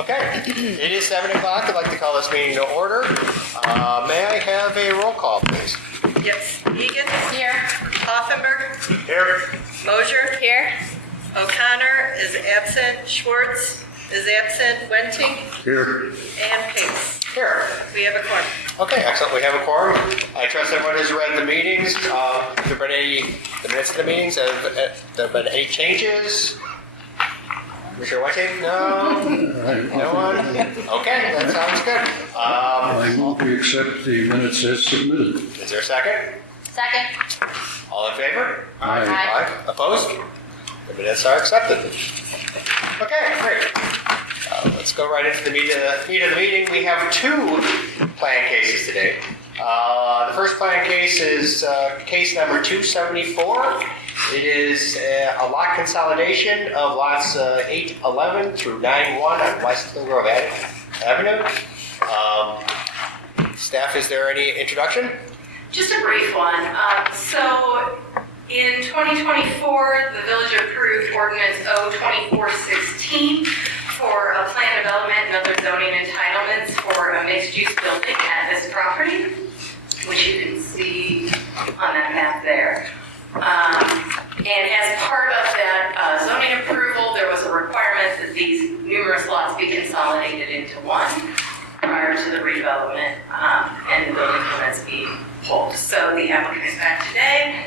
Okay, it is 7 o'clock. I'd like to call this meeting to order. May I have a roll call, please? Yes. Egan? Here. Hoffenberg? Here. Mosier? Here. O'Connor is absent. Schwartz is absent. Wenting? Here. And Pace. Here. We have a quorum. Okay, excellent. We have a quorum. I trust everyone has read the meetings. Have there been the minutes of the meetings? Have there been any changes? Commissioner Whiting? No? No one? Okay, that sounds good. I move we accept the minutes as submitted. Is there a second? Second. All in favor? Aye. Aye. Opposed? The minutes are accepted. Okay, great. Let's go right into the meat of the meeting. We have two plan cases today. The first plan case is case number 274. It is a lot consolidation of lots 811 through 91 on West Linden Grove Avenue. Staff, is there any introduction? Just a brief one. So in 2024, the village approved ordinance O-2416 for a plan development and other zoning entitlements for a mixed-use building at this property, which you can see on that map there. And as part of that zoning approval, there was a requirement that these numerous lots be consolidated into one prior to the redevelopment and the building permits be pulled. So the applicant is back today.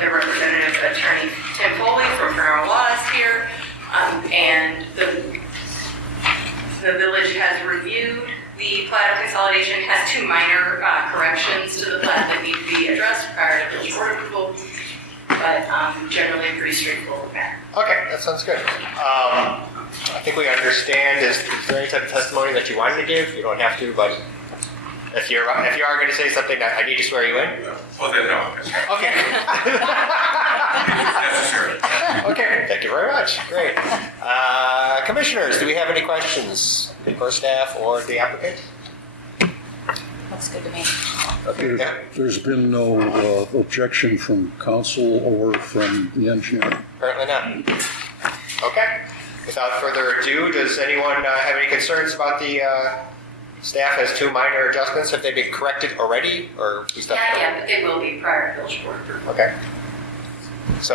Their representative, attorney Tim Foley from Ferraro Law is here. And the village has reviewed the plat of consolidation, has two minor corrections to the plat that need to be addressed prior to village board approval, but generally a pretty straightforward matter. Okay, that sounds good. I think we understand. Is there any type of testimony that you wanted to give? You don't have to, but if you are going to say something, I need to swear you in. Well, then no. Okay. Necessary. Okay, thank you very much. Great. Commissioners, do we have any questions for staff or the applicant? Looks good to me. Okay. Yeah. There's been no objection from council or from the engineer. Apparently not. Okay. Without further ado, does anyone have any concerns about the staff has two minor adjustments? Have they been corrected already, or we still? Yeah, but they will be prior to village board approval. Okay. So,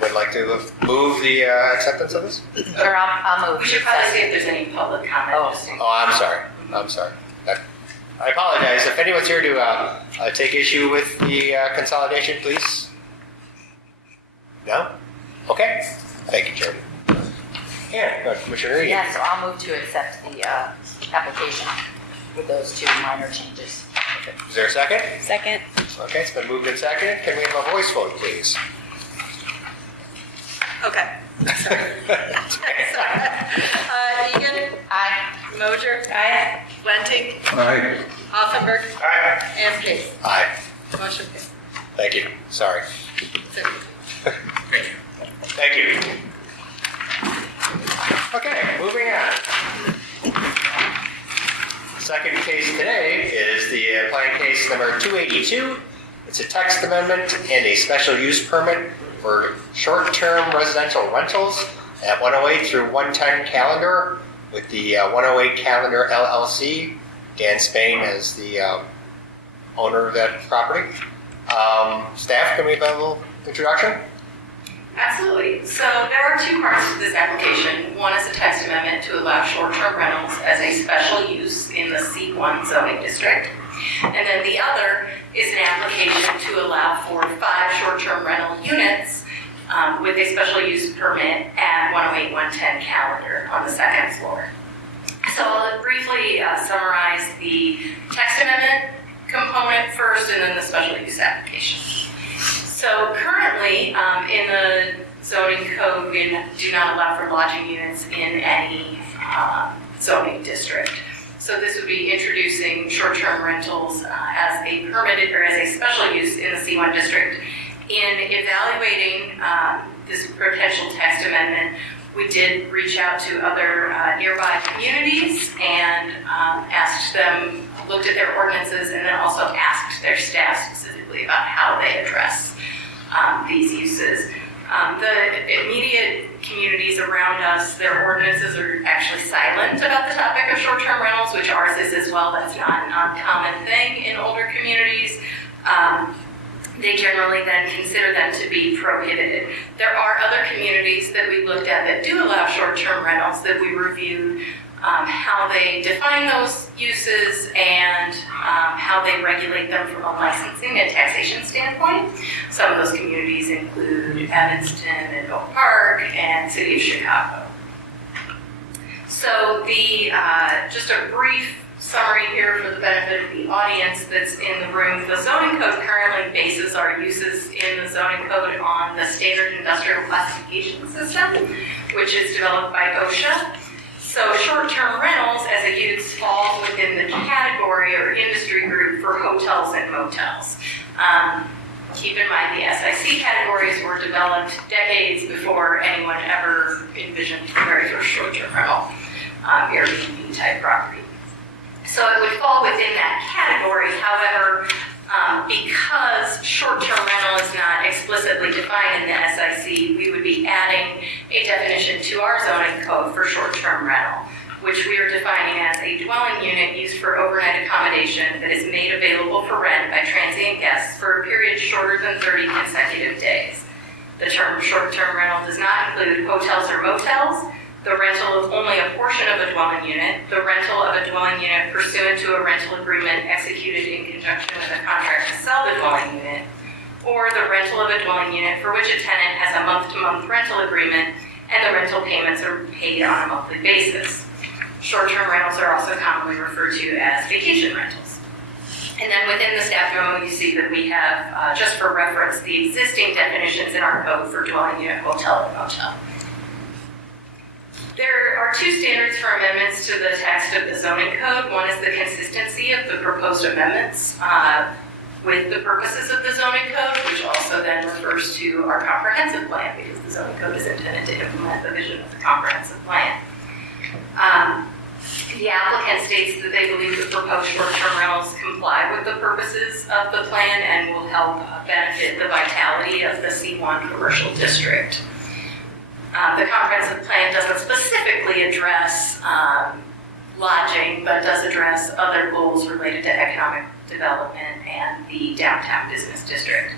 would like to move the acceptance of this? Or I'll move. We should probably see if there's any public comment. Oh, I'm sorry. I apologize. If anyone's here to take issue with the consolidation, please. No? Okay. Thank you, Chairman. Yeah, Commissioner Reed. Yeah, so I'll move to accept the application with those two minor changes. Okay. Is there a second? Second. Okay, it's been moved and seconded. Can we have a voice vote, please? Okay. Sorry. Egan? Aye. Mosier? Aye. Wenting? Aye. Hoffenberg? Aye. And Pace. Aye. Motion carried. Thank you. Sorry. Thank you. Okay, moving on. Second case today is the plan case number 282. It's a text amendment and a special use permit for short-term residential rentals at 108 through 110 Calendar with the 108 Calendar LLC. Dan Spain as the owner of that property. Staff, can we have a little introduction? Absolutely. So there are two parts to this application. One is a text amendment to allow short-term rentals as a special use in the C1 zoning district. And then the other is an application to allow for 5 short-term rental units with a special use permit at 108 110 Calendar on the second floor. So I'll briefly summarize the text amendment component first and then the special use application. So currently, in the zoning code, we do not allow for lodging units in any zoning district. So this would be introducing short-term rentals as a permitted or as a special use in the C1 district. In evaluating this potential text amendment, we did reach out to other nearby communities and asked them, looked at their ordinances, and then also asked their staff specifically about how they address these uses. The immediate communities around us, their ordinances are actually silent about the topic of short-term rentals, which ours is as well. That's not an uncommon thing in older communities. They generally then consider them to be prohibited. There are other communities that we looked at that do allow short-term rentals that we reviewed how they define those uses and how they regulate them from a licensing and taxation standpoint. Some of those communities include Evanston and Oak Park and City of Chicago. So just a brief summary here for the benefit of the audience that's in the room. The zoning code currently bases our uses in the zoning code on the Standard Industrial Classification System, which is developed by OSHA. So short-term rentals as a use falls within the category or industry group for hotels and motels. Keep in mind the SIC categories were developed decades before anyone ever envisioned the very first short-term rental Airbnb type property. So it would fall within that category. However, because short-term rental is not explicitly defined in the SIC, we would be adding a definition to our zoning code for short-term rental, which we are defining as a dwelling unit used for overnight accommodation that is made available for rent by transient guests for a period shorter than 30 consecutive days. The term short-term rental does not include hotels or motels, the rental of only a portion of a dwelling unit, the rental of a dwelling unit pursuant to a rental agreement executed in conjunction with a contract to sell the dwelling unit, or the rental of a dwelling unit for which a tenant has a month-to-month rental agreement and the rental payments are paid on a monthly basis. Short-term rentals are also commonly referred to as vacation rentals. And then within the staff memo, you see that we have, just for reference, the existing definitions in our code for dwelling unit, hotel, and motel. There are two standards for amendments to the text of the zoning code. One is the consistency of the proposed amendments with the purposes of the zoning code, which also then refers to our comprehensive plan, because the zoning code is intended to implement the vision of the comprehensive plan. The applicant states that they believe the proposed short-term rentals comply with the purposes of the plan and will help benefit the vitality of the C1 commercial district. The comprehensive plan doesn't specifically address lodging, but does address other goals related to economic development and the downtown business district.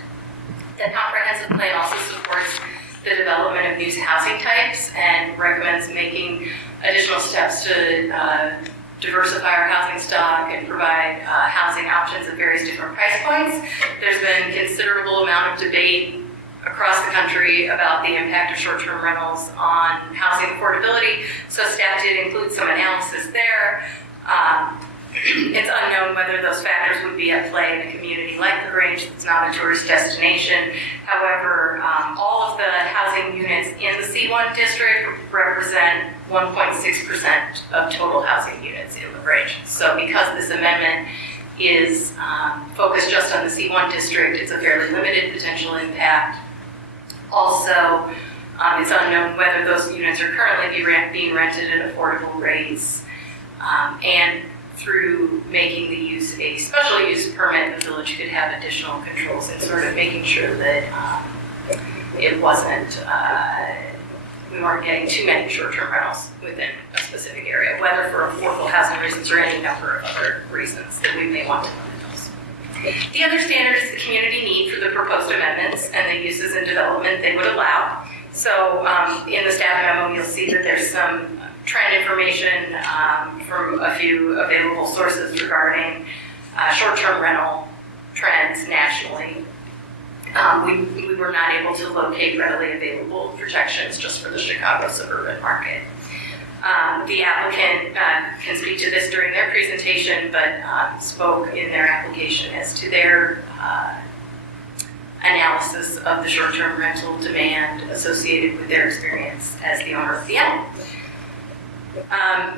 The comprehensive plan also supports the development of new housing types and recommends making additional steps to diversify our housing stock and provide housing options at various different price points. There's been considerable amount of debate across the country about the impact of short-term rentals on housing affordability, so staff did include some analysis there. It's unknown whether those factors would be at play in a community like the Grange that's not a tourist destination. However, all of the housing units in the C1 district represent 1.6% of total housing units in the Grange. So because this amendment is focused just on the C1 district, it's a fairly limited potential impact. Also, it's unknown whether those units are currently being rented at affordable rates. And through making the use a special use permit, the village could have additional controls in sort of making sure that it wasn't, we weren't getting too many short-term rentals within a specific area, whether for affordable housing reasons or any number of other reasons that we may want to limit those. The other standard is the community need for the proposed amendments and the uses and development they would allow. So in the staff memo, you'll see that there's some trend information from a few available sources regarding short-term rental trends nationally. We were not able to locate readily available projections just for the Chicago suburban market. The applicant can speak to this during their presentation, but spoke in their application as to their analysis of the short-term rental demand associated with their experience as the owner of the animal.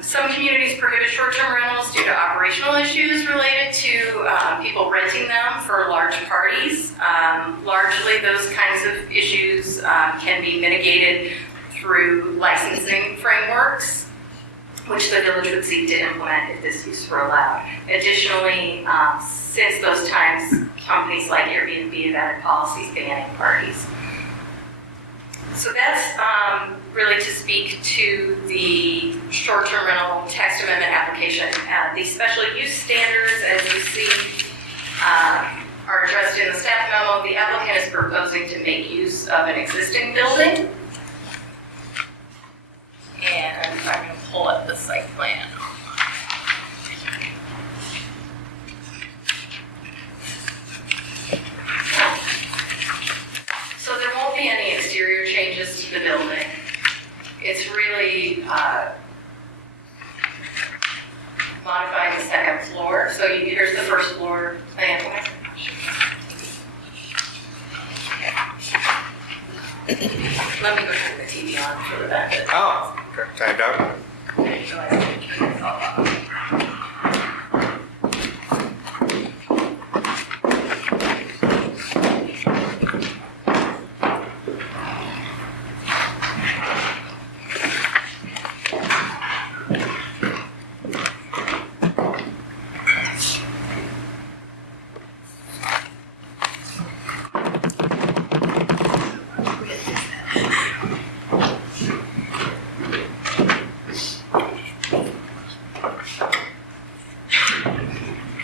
Some communities prohibit short-term rentals due to operational issues related to people renting them for large parties. Largely, those kinds of issues can be mitigated through licensing frameworks, which the village would seek to implement if this use were allowed. Additionally, since those times, companies like Airbnb have added policies banning parties. So that's really to speak to the short-term rental text amendment application. The special use standards, as you see, are addressed in the staff memo. The applicant is proposing to make use of an existing building. And I'm going to pull up the site plan. So there won't be any exterior changes to the building. It's really modifying the second floor. So here's the first floor plan. Let me go turn the TV on for the benefit. Oh, timed out.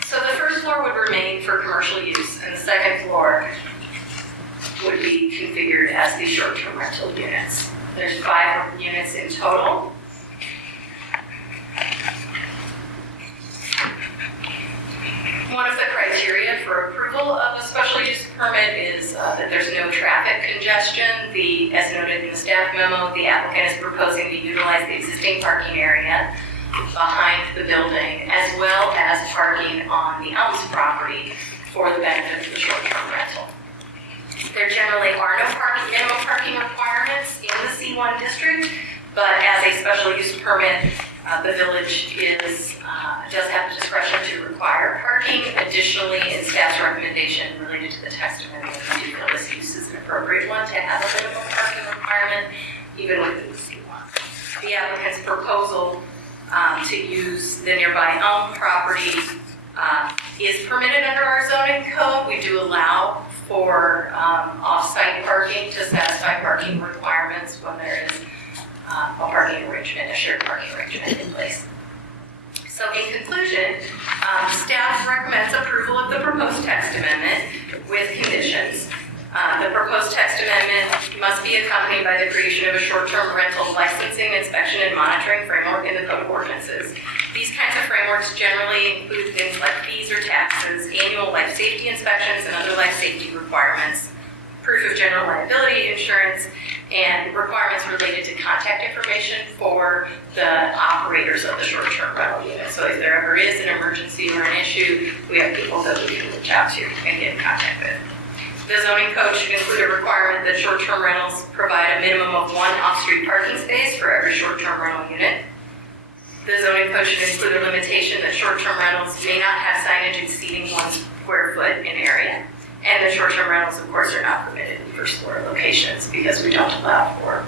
So the first floor would remain for commercial use, and the second floor would be configured as the short-term rental units. There's 5 units in total. One of the criteria for approval of a special use permit is that there's no traffic congestion. As noted in the staff memo, the applicant is proposing to utilize the existing parking area behind the building, as well as parking on the Elms property for the benefit of the short-term rental. There generally are no minimum parking requirements in the C1 district, but as a special use permit, the village does have the discretion to require parking. Additionally, in staff's recommendation related to the text amendment, we do feel this use is an appropriate one to have a minimum parking requirement, even within the C1. The applicant's proposal to use the nearby Elm property is permitted under our zoning code. We do allow for off-site parking to satisfy parking requirements when there is a parking arrangement, a shared parking arrangement in place. So in conclusion, staff recommends approval of the proposed text amendment with conditions. The proposed text amendment must be accompanied by the creation of a short-term rental licensing, inspection, and monitoring framework in the code of ordinances. These kinds of frameworks generally include things like fees or taxes, annual life safety inspections, and other life safety requirements, proof of general liability insurance, and requirements related to contact information for the operators of the short-term rental unit. So if there ever is an emergency or an issue, we have people that we can reach out to and get in contact with. The zoning code should include a requirement that short-term rentals provide a minimum of 1 off-street parking space for every short-term rental unit. The zoning code should include a limitation that short-term rentals may not have signage exceeding 1 square foot in area. And the short-term rentals, of course, are not permitted in first floor locations because we don't allow for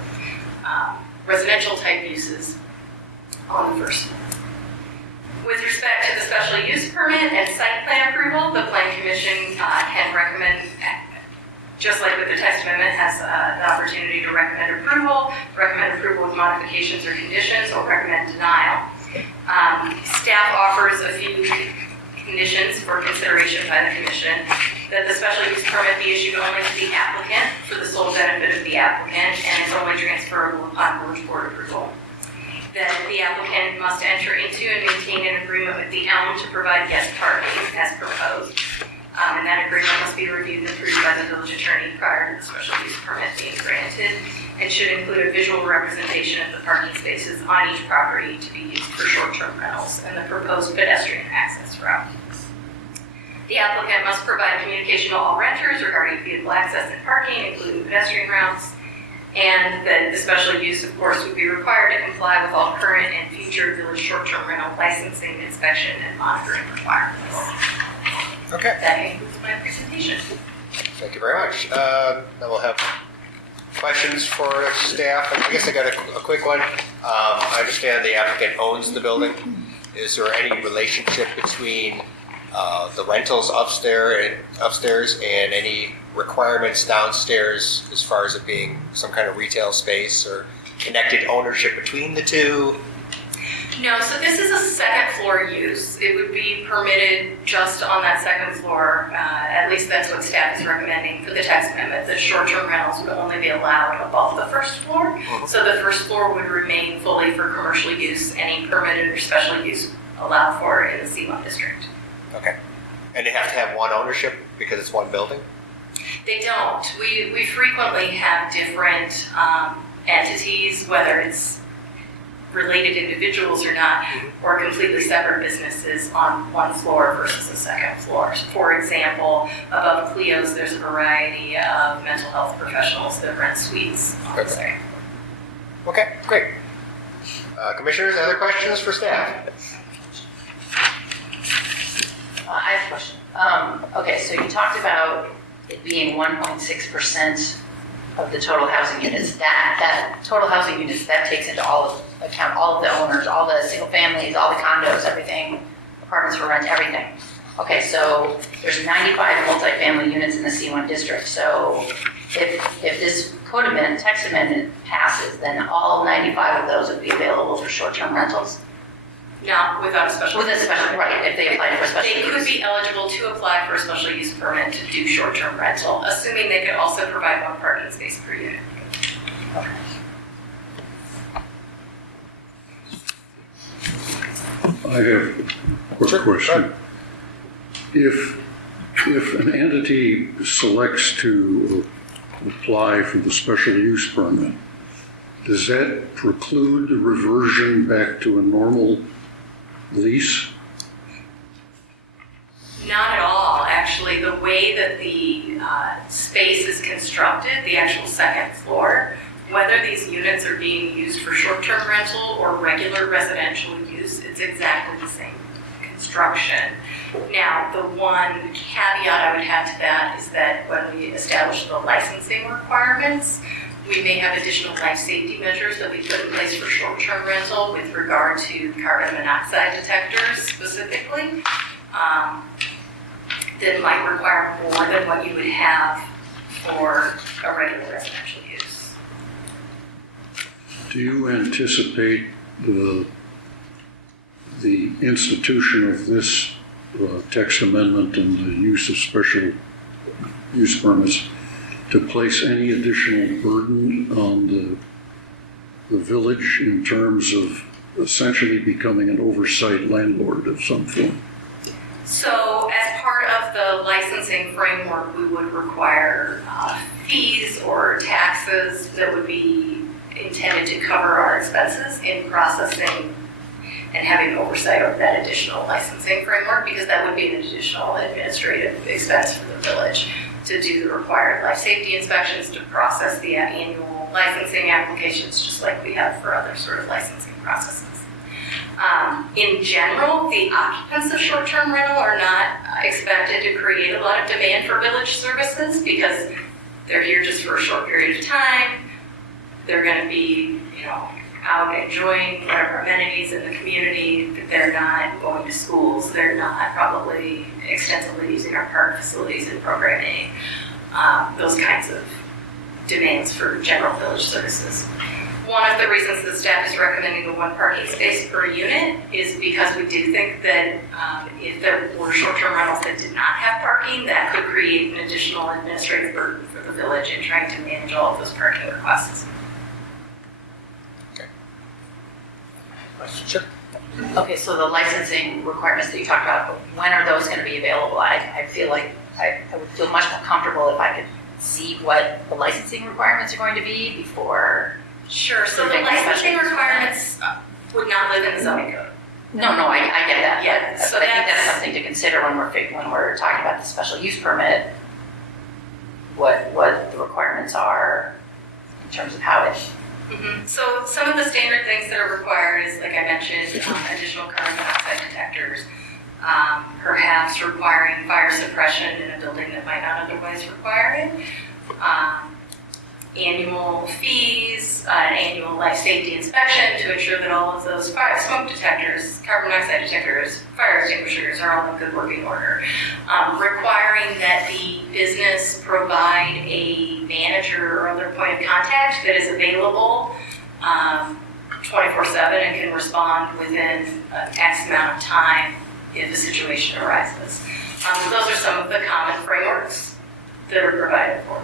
residential type uses on the first floor. With respect to the special use permit and site plan approval, the Plan Commission can recommend, just like with the text amendment, has the opportunity to recommend approval with modifications or conditions, or recommend denial. Staff offers a few conditions for consideration by the Commission: that the special use permit be issued only to the applicant for the sole benefit of the applicant, and is only transferable upon village board approval. That the applicant must enter into and maintain an agreement with the Elm to provide guest parking as proposed. And that agreement must be reviewed and approved by the village attorney prior to the special use permit being granted, and should include a visual representation of the parking spaces on each property to be used for short-term rentals and the proposed pedestrian access route. The applicant must provide communication to all renters regarding vehicle access and parking, including pedestrian routes, and that the special use, of course, would be required to comply with all current and future village short-term rental licensing, inspection, and monitoring requirements. Okay. That concludes my presentation. Thank you very much. Now we'll have questions for staff. I guess I got a quick one. I understand the applicant owns the building. Is there any relationship between the rentals upstairs and any requirements downstairs as far as it being some kind of retail space or connected ownership between the two? No, so this is a second floor use. It would be permitted just on that second floor. At least that's what staff is recommending for the text amendment. The short-term rentals would only be allowed above the first floor. So the first floor would remain fully for commercial use. Any permitted or special use allowed for in the C1 district. Okay. And they have to have one ownership because it's one building? They don't. We frequently have different entities, whether it's related individuals or not, or completely separate businesses on one floor versus a second floor. For example, above Cleo's, there's a variety of mental health professionals that rent suites on the second floor. Okay, great. Commissioners, other questions for staff? I have a question. Okay, so you talked about it being 1.6% of the total housing units. That total housing units, that takes into account all of the owners, all the single families, all the condos, everything, apartments for rent, everything. Okay, so there's 95 multifamily units in the C1 district. So if this code amendment, text amendment passes, then all 95 of those would be available for short-term rentals? No, without a special. With a special, right, if they apply for a special They use. could be eligible to apply for a special use permit to do short-term rental, assuming they could also provide one parking space per unit. I have a quick question. If an entity selects to apply for the special use permit, does that preclude the reversion back to a normal lease? Not at all, actually. The way that the space is constructed, the actual second floor, whether these units are being used for short-term rental or regular residential use, it's exactly the same construction. Now, the one caveat I would have to that is that when we establish the licensing requirements, we may have additional life safety measures that we put in place for short-term rental with regard to carbon monoxide detectors specifically, that might require more than what you would have for a regular residential use. Do you anticipate the institution of this text amendment and the use of special use permits to place any additional burden on the village in terms of essentially becoming an oversight landlord of some form? So as part of the licensing framework, we would require fees or taxes that would be intended to cover our expenses in processing and having oversight of that additional licensing framework, because that would be an additional administrative expense for the village to do the required life safety inspections, to process the annual licensing applications, just like we have for other sort of licensing processes. In general, the occupants of short-term rental are not expected to create a lot of demand for village services because they're here just for a short period of time. They're going to be, out enjoying whatever amenities in the community. They're not going to schools. They're not probably extensively using our park facilities and programming. Those kinds of demands for general village services. One of the reasons the staff is recommending the one parking space per unit is because we do think that if there were short-term rentals that did not have parking, that could create an additional administrative burden for the village in trying to manage all of those parking requests. Sure. Okay, so the licensing requirements that you talked about, when are those going to be available? I feel like I would feel much more comfortable if I could see what the licensing requirements are going to be before. Sure, so the licensing requirements would not live in the zoning code. No, I get that. Yeah, So I think that's something to consider when we're talking about the special use permit. What the requirements are in terms of how it. Mm-hmm. So some of the standard things that are required is, like I mentioned, additional carbon monoxide detectors, perhaps requiring fire suppression in a building that might not otherwise require it. annual fees, an annual life safety inspection to ensure that all of those smoke detectors, carbon monoxide detectors, fire extinguishers are all in good working order. Requiring that the business provide a manager or other point of contact that is available 24/7 and can respond within an X amount of time if a situation arises. So those are some of the common frameworks that are provided for.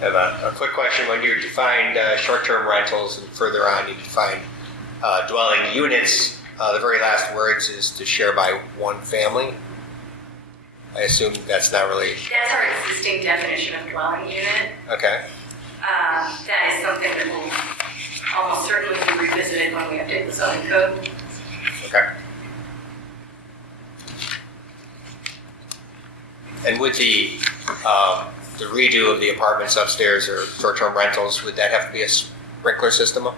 I have a quick question. When you defined short-term rentals and further on you define dwelling units, the very last words is to share by one family. I assume that's not really... That's our existing definition of dwelling unit. Okay. That is something that will almost certainly be revisited when we update the zoning code. Okay. And with the redo of the apartments upstairs or short-term rentals, would that have to be a sprinkler system?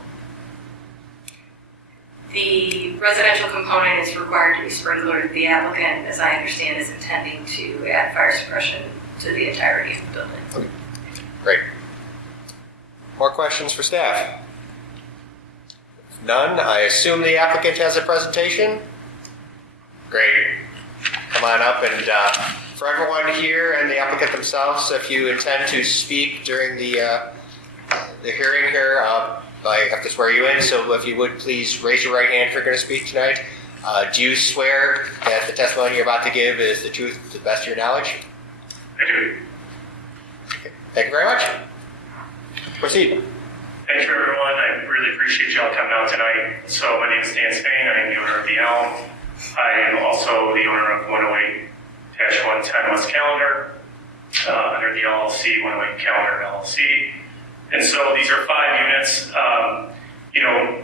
The residential component is required to be sprinklered. The applicant, as I understand, is intending to add fire suppression to the entirety of the building. Okay. Great. More questions for staff? None. I assume the applicant has a presentation? Great. Come on up, and for everyone here and the applicant themselves, if you intend to speak during the hearing here, I have to swear you in, so if you would please raise your right hand if you're going to speak tonight. Do you swear that the testimony you're about to give is the truth to the best of your knowledge? I do. Okay. Thank you very much. Proceed. Thank you, everyone. I really appreciate y'all coming out tonight. So my name is Dan Spain. I am the owner of The Elm. I am also the owner of 108-110 West Calendar, under the LLC, 108 Calendar LLC. And so these are 5 units.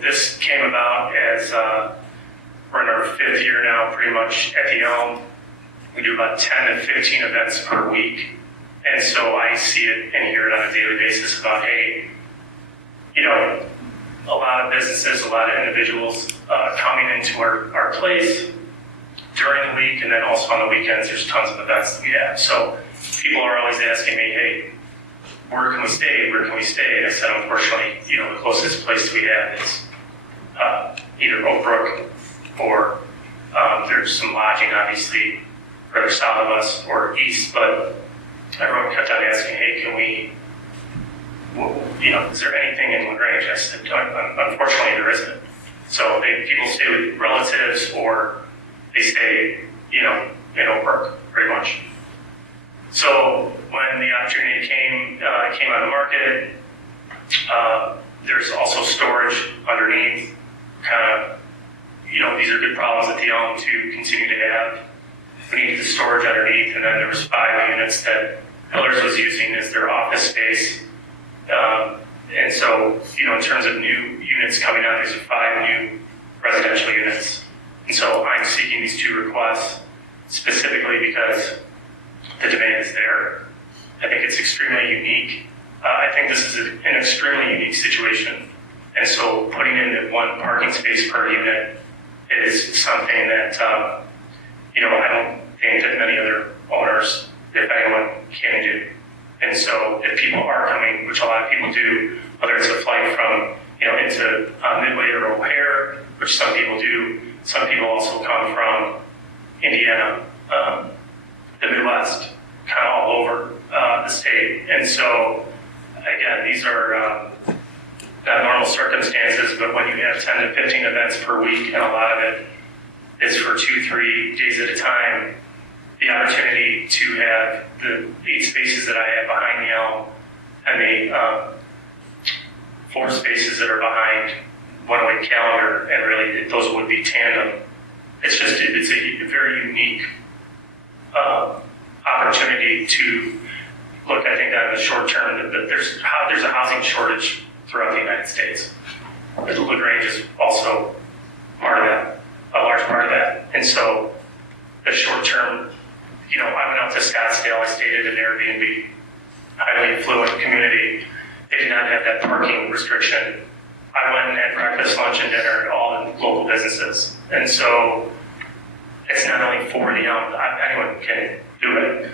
This came about as we're in our 5th year now, pretty much at The Elm. We do about 10 to 15 events per week. And so I see it and hear it on a daily basis about, hey, a lot of businesses, a lot of individuals coming into our place during the week, and then also on the weekends, there's tons of events that we have. So people are always asking me, hey, where can we stay? Where can we stay? And I said, unfortunately, the closest place we have is either Oak Brook or there's some lodging, obviously, further south of us or east, but everyone kept on asking, hey, can we, is there anything in Grange? I said, unfortunately, there isn't. So people stay with relatives or they stay, in Oak Brook, pretty much. So when the opportunity came on the market, there's also storage underneath. These are good problems at The Elm to continue to have. We needed the storage underneath, and then there was 5 units that Pillars was using as their office space. And so, in terms of new units coming out, there's 5 new residential units. And so I'm seeking these 2 requests specifically because the demand is there. I think it's extremely unique. I think this is an extremely unique situation. And so putting in the 1 parking space per unit is something that, I don't think that many other owners, if anyone, can do. And so if people are coming, which a lot of people do, whether it's a flight from, into Midway or O'Hare, which some people do, some people also come from Indiana, the Midwest, kind of all over the state. And so, again, these are not normal circumstances, but when you have 10 to 15 events per week, and a lot of it is for 2-3 days at a time, the opportunity to have the 8 spaces that I have behind the Elm and the 4 spaces that are behind 108 Calendar, and really those would be tandem. It's a very unique opportunity to look, I think, on the short term, that there's a housing shortage throughout the United States. LaGrange is also part of that, a large part of that. And so the short term, I went out to Scottsdale, I stayed at an Airbnb, highly affluent community. They did not have that parking restriction. I went and had breakfast, lunch, and dinner at all the local businesses. And so it's not only for the Elm, anyone can do it.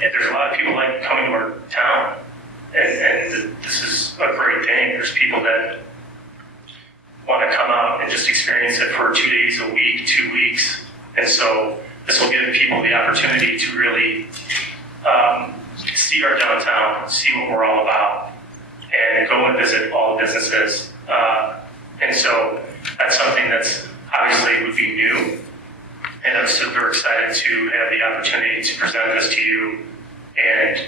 And there's a lot of people like coming to our town, and this is a great thing. There's people that want to come out and just experience it for 2 days a week, 2 weeks. And so this will give people the opportunity to really see our downtown, see what we're all about, and go and visit all the businesses. And so that's something that's obviously would be new. And I'm super excited to have the opportunity to present this to you and,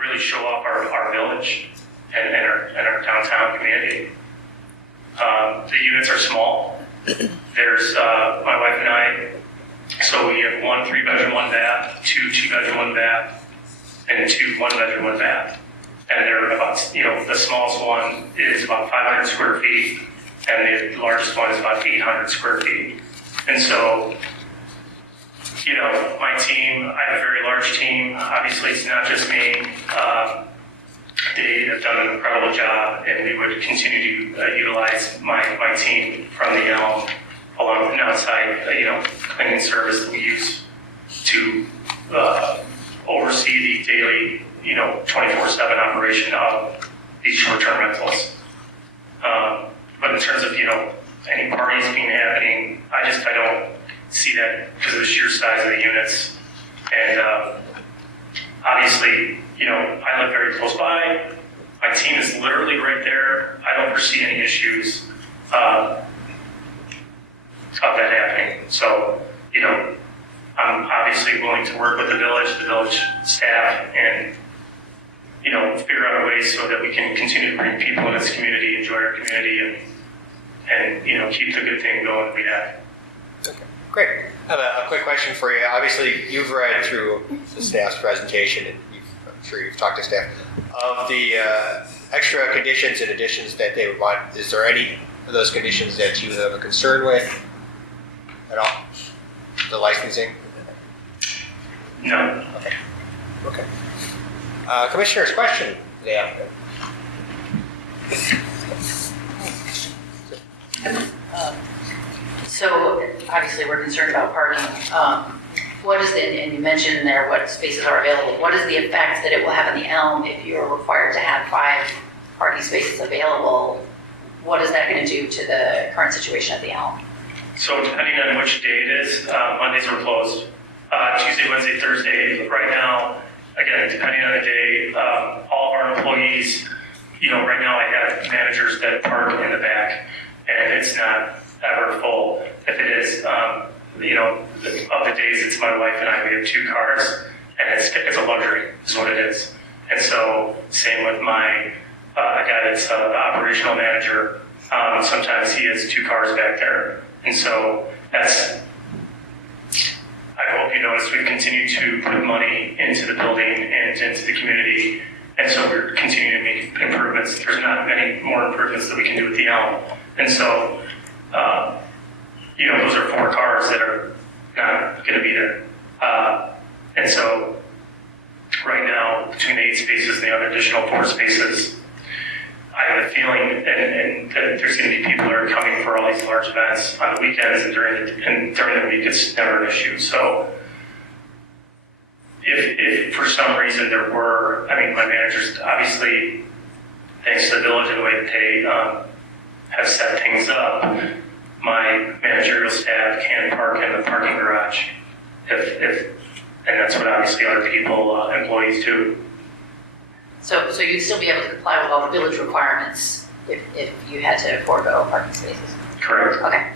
really show off our village and our downtown community. The units are small. There's my wife and I, so we have 1 3-bedroom, 1 bath, 2 2-bedroom, 1 bath, and 2 1-bedroom, 1 bath. And they're about, the smallest one is about 500 square feet, and the largest one is about 800 square feet. And so, my team, I have a very large team. Obviously, it's not just me. They have done an incredible job, and we would continue to utilize my team from the Elm, along with an outside, cleaning service that we use to oversee the daily, 24/7 operation of these short-term rentals. But in terms of, any parties being happening, I don't see that because of the sheer size of the units. And obviously, I live very close by. My team is literally right there. I don't foresee any issues of that happening. So, I'm obviously willing to work with the village staff, and, figure out ways so that we can continue to bring people in this community, enjoy our community, and keep the good thing going that we have. Okay, great. I have a quick question for you. Obviously, you've read through the staff's presentation, and I'm sure you've talked to staff. Of the extra conditions and additions that they would want, is there any of those conditions that you have a concern with at all? The licensing? No. Okay. Commissioner's question. Yeah. So obviously we're concerned about parking. What is and you mentioned there what spaces are available. What is the effect that it will have on the Elm if you are required to have 5 parking spaces available? What is that going to do to the current situation at the Elm? So depending on which day it is, Mondays are closed. Tuesday, Wednesday, Thursday. Right now, again, depending on the day, all of our employees, right now I have managers that park in the back, and it's not ever full. If it is, of the days, it's my wife and I. We have 2 cars, and it's a luxury, is what it is. And so, same with my guy that's the operational manager. Sometimes he has 2 cars back there, and so that's. I hope you noticed we've continued to put money into the building and into the community, and so we're continuing to make improvements. There's not many more improvements that we can do with the Elm, and so. Those are 4 cars that are not going to be there. And so right now, between the 8 spaces and the other additional 4 spaces, I have a feeling and that there's going to be people that are coming for all these large events on the weekends, and during the week, it's never an issue. So if for some reason there were, my managers, obviously, thanks to the village and the way that they have set things up, my managerial staff can park in the parking garage, and that's what obviously other people, employees do. So you'd still be able to comply with all the village requirements if you had to forego parking spaces? Correct. Okay.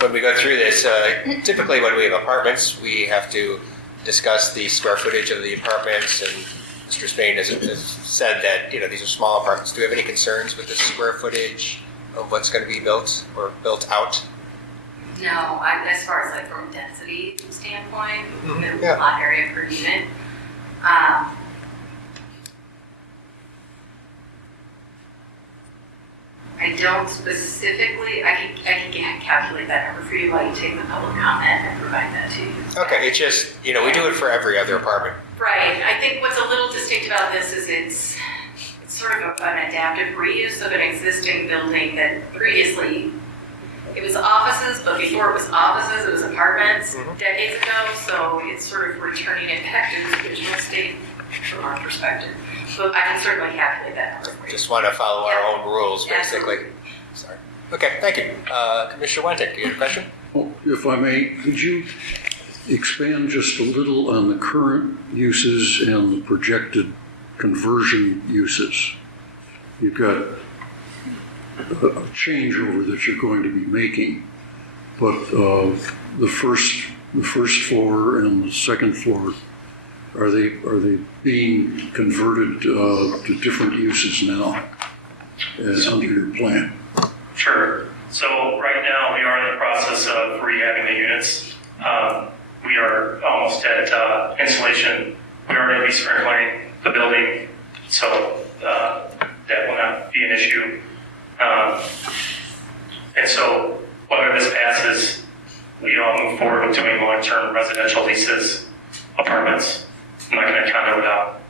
When we go through this, typically when we have apartments, we have to discuss the square footage of the apartments, and Mr. Spain has said that these are small apartments. Do we have any concerns with the square footage of what's going to be built or built out? No, as far as from a density standpoint, the Yeah. lot area per unit. I don't specifically, I can calculate that number for you while you take the public comment and provide that to you. Okay, it's just, we do it for every other apartment. Right, I think what's a little distinct about this is it's sort of an adaptive reuse of an existing building that previously, it was offices, but before it was offices, it was apartments decades ago, so it's sort of returning it back to its original state from our perspective. But I can certainly calculate that number for you. Just want to follow our Yeah. own rules, basically. Absolutely. Sorry. Okay, thank you. Commissioner Wentic, do you have a question? Oh, if I may, could you expand just a little on the current uses and the projected conversion uses? You've got a changeover that you're going to be making, but the first floor and the second floor, are they being converted to different uses now as under your plan? Sure. So right now, we are in the process of rehabbing the units. We are almost at insulation. We are going to be sprinklering the building, so that will not be an issue. And so whether this passes, we all move forward with doing long-term residential leases, apartments. I'm not going to condo it out.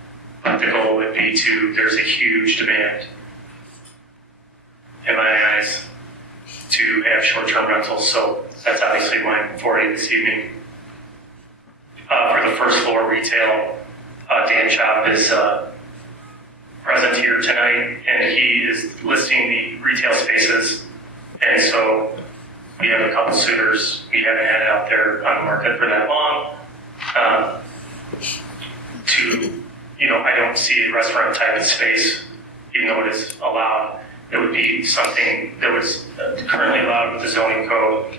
But the goal would be there's a huge demand in my eyes to have short-term rentals. So that's obviously why I'm for you this evening. For the first floor retail, Dan Chop is present here tonight, and he is listing the retail spaces. And so we have a couple suitors. We haven't had it out there on the market for that long. I don't see a restaurant type of space, even though it is allowed. It would be something that was currently allowed with the zoning code.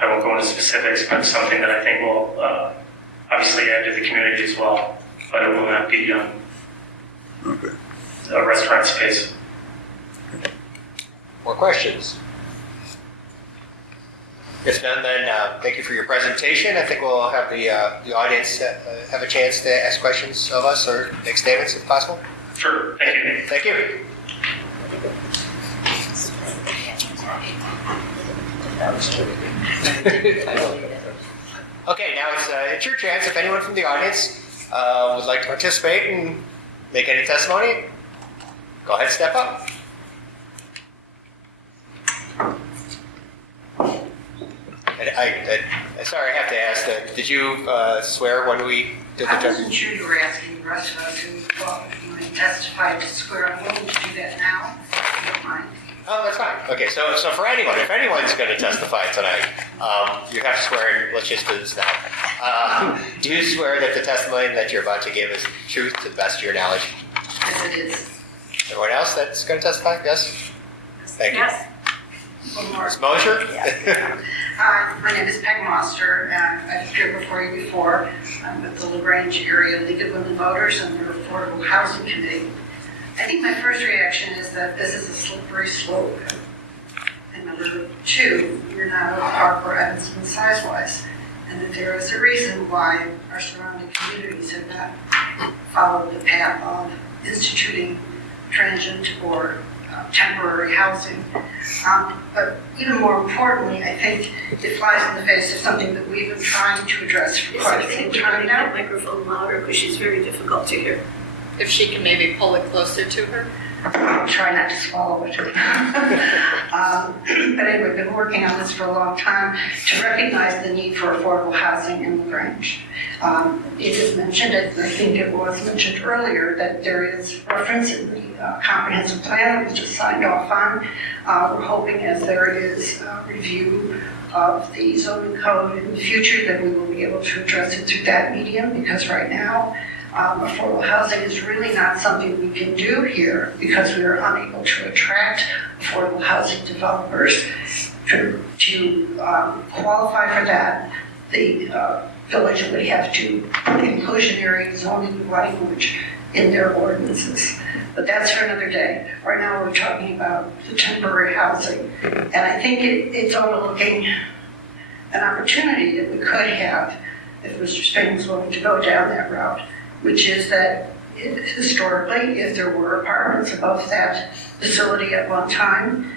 I won't go into specifics, but something that I think will obviously add to the community as well. But it will not be Okay. a restaurant space. More questions? If none, then thank you for your presentation. I think we'll have the audience have a chance to ask questions of us or make statements if possible. Sure, thank you. Thank you. Okay, now it's your chance. If anyone from the audience would like to participate and make any testimony, go ahead and step up. And sorry, I have to ask, did you swear when we did the I judgment? wasn't sure you were asking the rest of us who testified to swear. I'm willing to do that now, if you don't mind. Oh, that's fine. Okay, so for anyone, if anyone's going to testify tonight, you have to swear, let's just do this now. Do you swear that the testimony that you're about to give is the truth to the best of your knowledge? Yes, it is. Anyone else that's going to testify? Yes? Thank you. Yes. One more. Ms. Mosher? My name is Peg Moster, and I've appeared before you before. I'm with the Grange area League of Women Voters and their Affordable Housing Committee. I think my first reaction is that this is a slippery slope. And number two, we're not a park or Evanston size-wise. And that there is a reason why our surrounding communities have not followed the path of instituting transient or temporary housing. But even more importantly, I think it flies in the face of something that we've been trying to address for quite some time now. That microphone louder because she's very difficult to hear. If she can maybe pull it closer to her. I'll try not to swallow it. But anyway, we've been working on this for a long time to recognize the need for affordable housing in the Grange. It is mentioned, I think it was mentioned earlier, that there is reference in the comprehensive plan that was just signed off on. We're hoping as there is review of the zoning code in the future that we will be able to address it through that medium, because right now affordable housing is really not something we can do here because we are unable to attract affordable housing developers. To qualify for that, the village would have to put inclusionary zoning language in their ordinances. But that's for another day. Right now we're talking about the temporary housing. And I think it's overlooking an opportunity that we could have if Mr. Spain was willing to go down that route, which is that historically, if there were apartments above that facility at one time,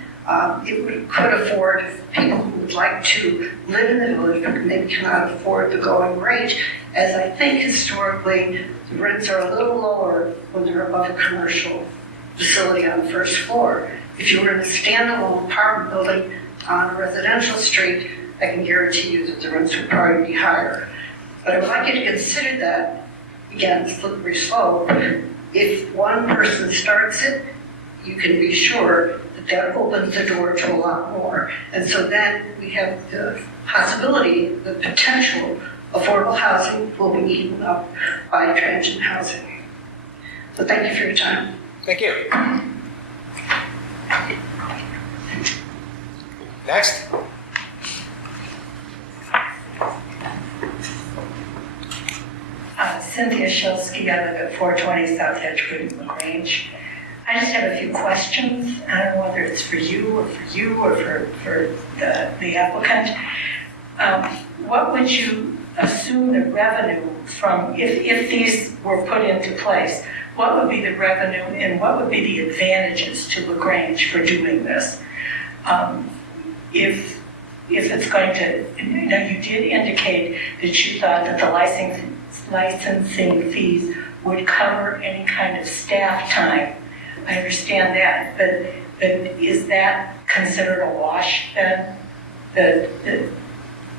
could afford people who would like to live in the village but maybe cannot afford the going rate, as I think historically the rents are a little lower when they're above a commercial facility on the first floor. If you were in a standalone apartment building on a residential street, I can guarantee you that the rents would probably be higher. But I would like you to consider that, again, slippery slope. If one person starts it, you can be sure that that opens the door to a lot more. And so then we have the possibility, the potential, affordable housing will be eaten up by transient housing. So thank you for your time. Thank you. Next. Cynthia Shilsky, I live at 420 South Edgewood in Grange. I just have a few questions. I don't know whether it's for you or for the applicant. What would you assume the revenue from, if these were put into place, what would be the revenue and what would be the advantages to LaGrange for doing this? If it's going to, you did indicate that you thought that the licensing fees would cover any kind of staff time. I understand that, but is that considered a wash then? That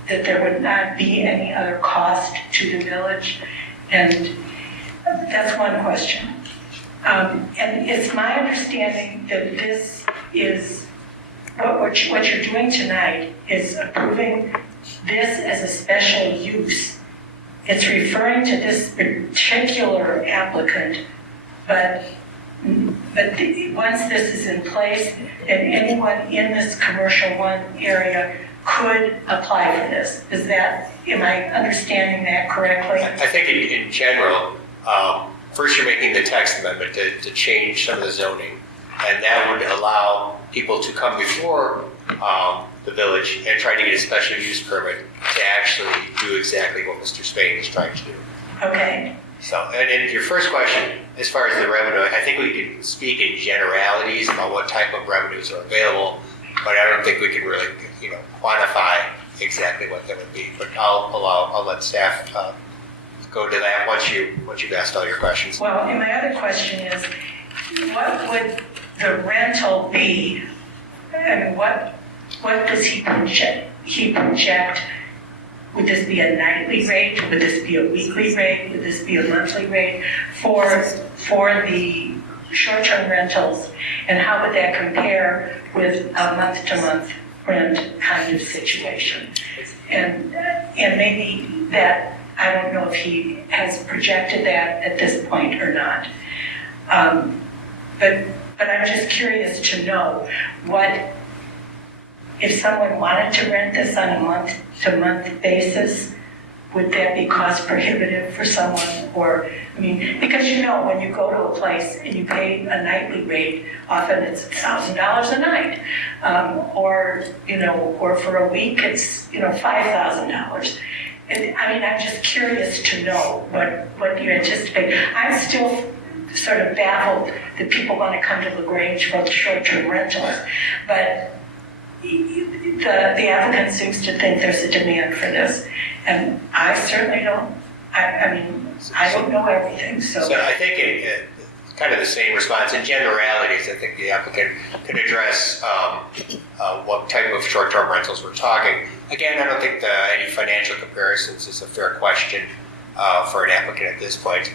there would not be any other cost to the village? And that's one question. And it's my understanding that this is, what you're doing tonight is approving this as a special use. It's referring to this particular applicant, but once this is in place, then anyone in this commercial one area could apply for this. Am I understanding that correctly? I think in general, first you're making the text amendment to change some of the zoning, and that would allow people to come before the village and try to get a special use permit to actually do exactly what Mr. Spain is trying to do. Okay. So, and in your first question, as far as the revenue, I think we can speak in generalities about what type of revenues are available, but I don't think we can really, quantify exactly what that would be. But I'll let staff go to that once you've asked all your questions. Well, and my other question is, what would the rental be? I mean, what does he project? Would this be a nightly rate? Would this be a weekly rate? Would this be a monthly rate for the short-term rentals? And how would that compare with a month-to-month rent kind of situation? And maybe that, I don't know if he has projected that at this point or not. But I'm just curious to know if someone wanted to rent this on a month-to-month basis, would that be cost prohibitive for someone? Or, because when you go to a place and you pay a nightly rate, often it's $1,000 a night. Or for a week it's, $5,000. And I'm just curious to know what you anticipate. I'm still sort of baffled that people want to come to LaGrange for the short-term rentals, but the applicant seems to think there's a demand for this, and I certainly don't. I don't know everything, so I think in kind of the same response. In generalities, I think the applicant can address what type of short-term rentals we're talking. Again, I don't think any financial comparisons is a fair question for an applicant at this point.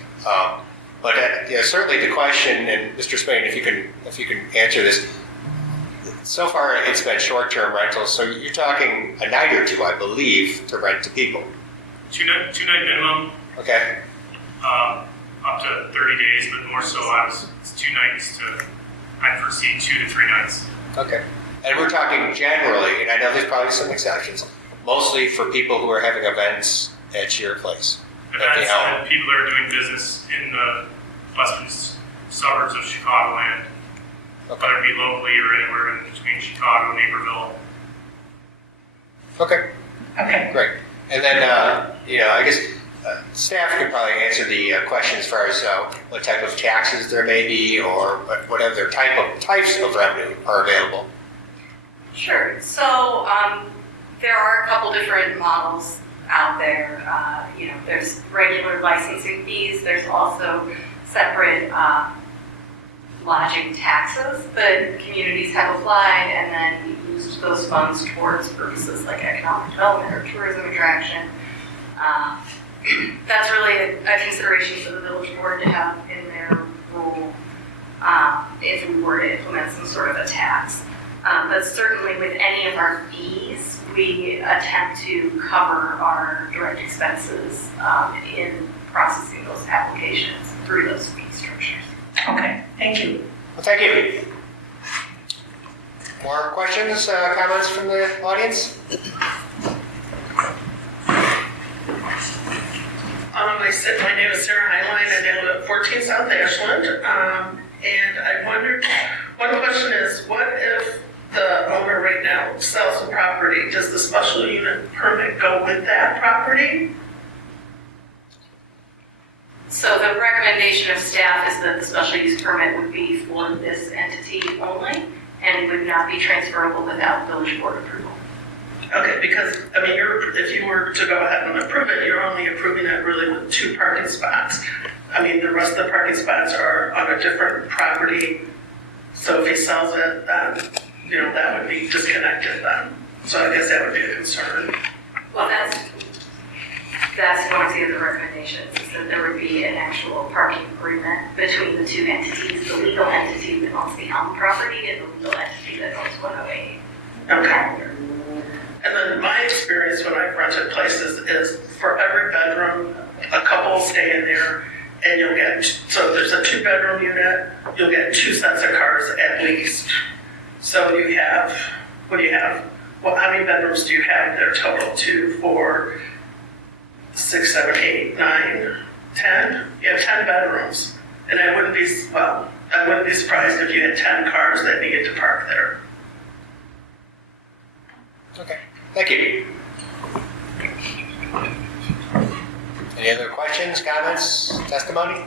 But certainly the question, and Mr. Spain, if you can answer this. So far, it's been short-term rentals, so you're talking a night or two, I believe, to rent to people. Two-night minimum. Okay. Up to 30 days, but more so it's 2 nights I foresee 2 to 3 nights. Okay. And we're talking generally, and I know there's probably some exceptions, mostly for people who are having events at your place. Events and people that are doing business in the western suburbs of Chicagoland. Okay. Whether it be locally or anywhere in between Chicago and Naperville. Okay. okay. Great. And then, I guess staff could probably answer the question as far as what type of taxes there may be or what other types of revenue are available. Sure. So there are a couple different models out there. There's regular licensing fees. There's also separate lodging taxes, but communities have applied and then used those funds towards purposes like economic development or tourism attraction. That's really a consideration for the village board to have in their rule if we were to implement some sort of a tax. But certainly with any of our fees, we attempt to cover our direct expenses in processing those applications through those fee structures. Okay, thank you. Well, thank you. More questions, comments from the audience? My name is Sarah Highline, and I live at 14 South Ashland. And I wondered, one question is, what if the owner right now sells the property? Does the special unit permit go with that property? So the recommendation of staff is that the special use permit would be for this entity only and would not be transferable without village board approval. Okay, because, I mean, if you were to go ahead and approve it, you're only approving it really with 2 parking spots. I mean, the rest of the parking spots are on a different property. So if he sells it, then, that would be disconnected then. So I guess that would be a concern. Well, that's one of the other recommendations, is that there would be an actual parking agreement between the 2 entities, the legal entity that owns the Elm property and the legal entity that owns 108. Okay. And then my experience when I've rented places is for every bedroom, a couple will stay in there, and you'll get, so if there's a 2-bedroom unit, you'll get 2 sets of cars at least. So you have, what do you have? Well, how many bedrooms do you have there total? 2, 4, 6, 7, 8, 9, 10? You have 10 bedrooms. And I wouldn't be surprised if you had 10 cars that needed to park there. Okay, thank you. Any other questions, comments, testimony?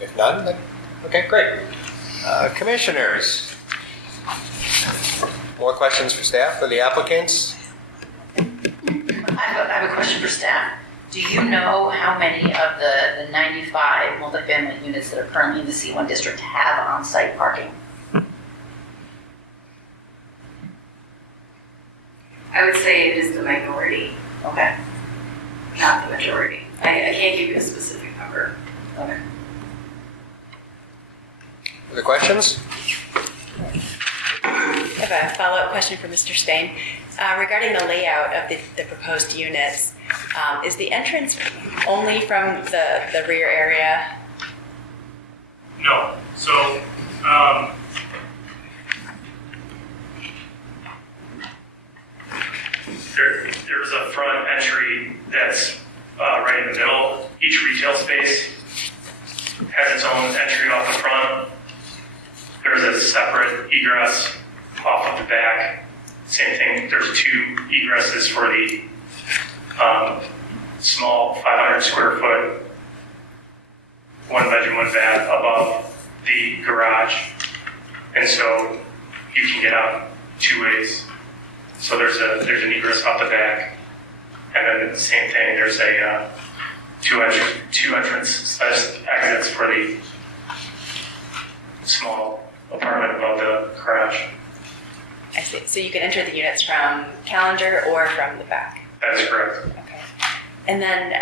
If none, then, okay, great. Commissioners, more questions for staff, for the applicants? I have a question for staff. Do you know how many of the 95 multifamily units that are currently in the C1 district have on-site parking? I would say it is the minority, Okay. not the majority. I can't give you a specific number. Okay. Other questions? I have a follow-up question for Mr. Spain. Regarding the layout of the proposed units, is the entrance only from the rear area? No. So, there's a front entry that's right in the middle. Each retail space has its own entry off the front. There's a separate egress off of the back. Same thing, there's 2 egresses for the small 500 square foot, 1 bedroom, 1 bath above the garage. And so you can get out 2 ways. So there's an egress off the back. And then the same thing, there's a two entrance exits for the small apartment above the garage. I see. So you can enter the units from Challenger or from the back? That is correct. Okay. And then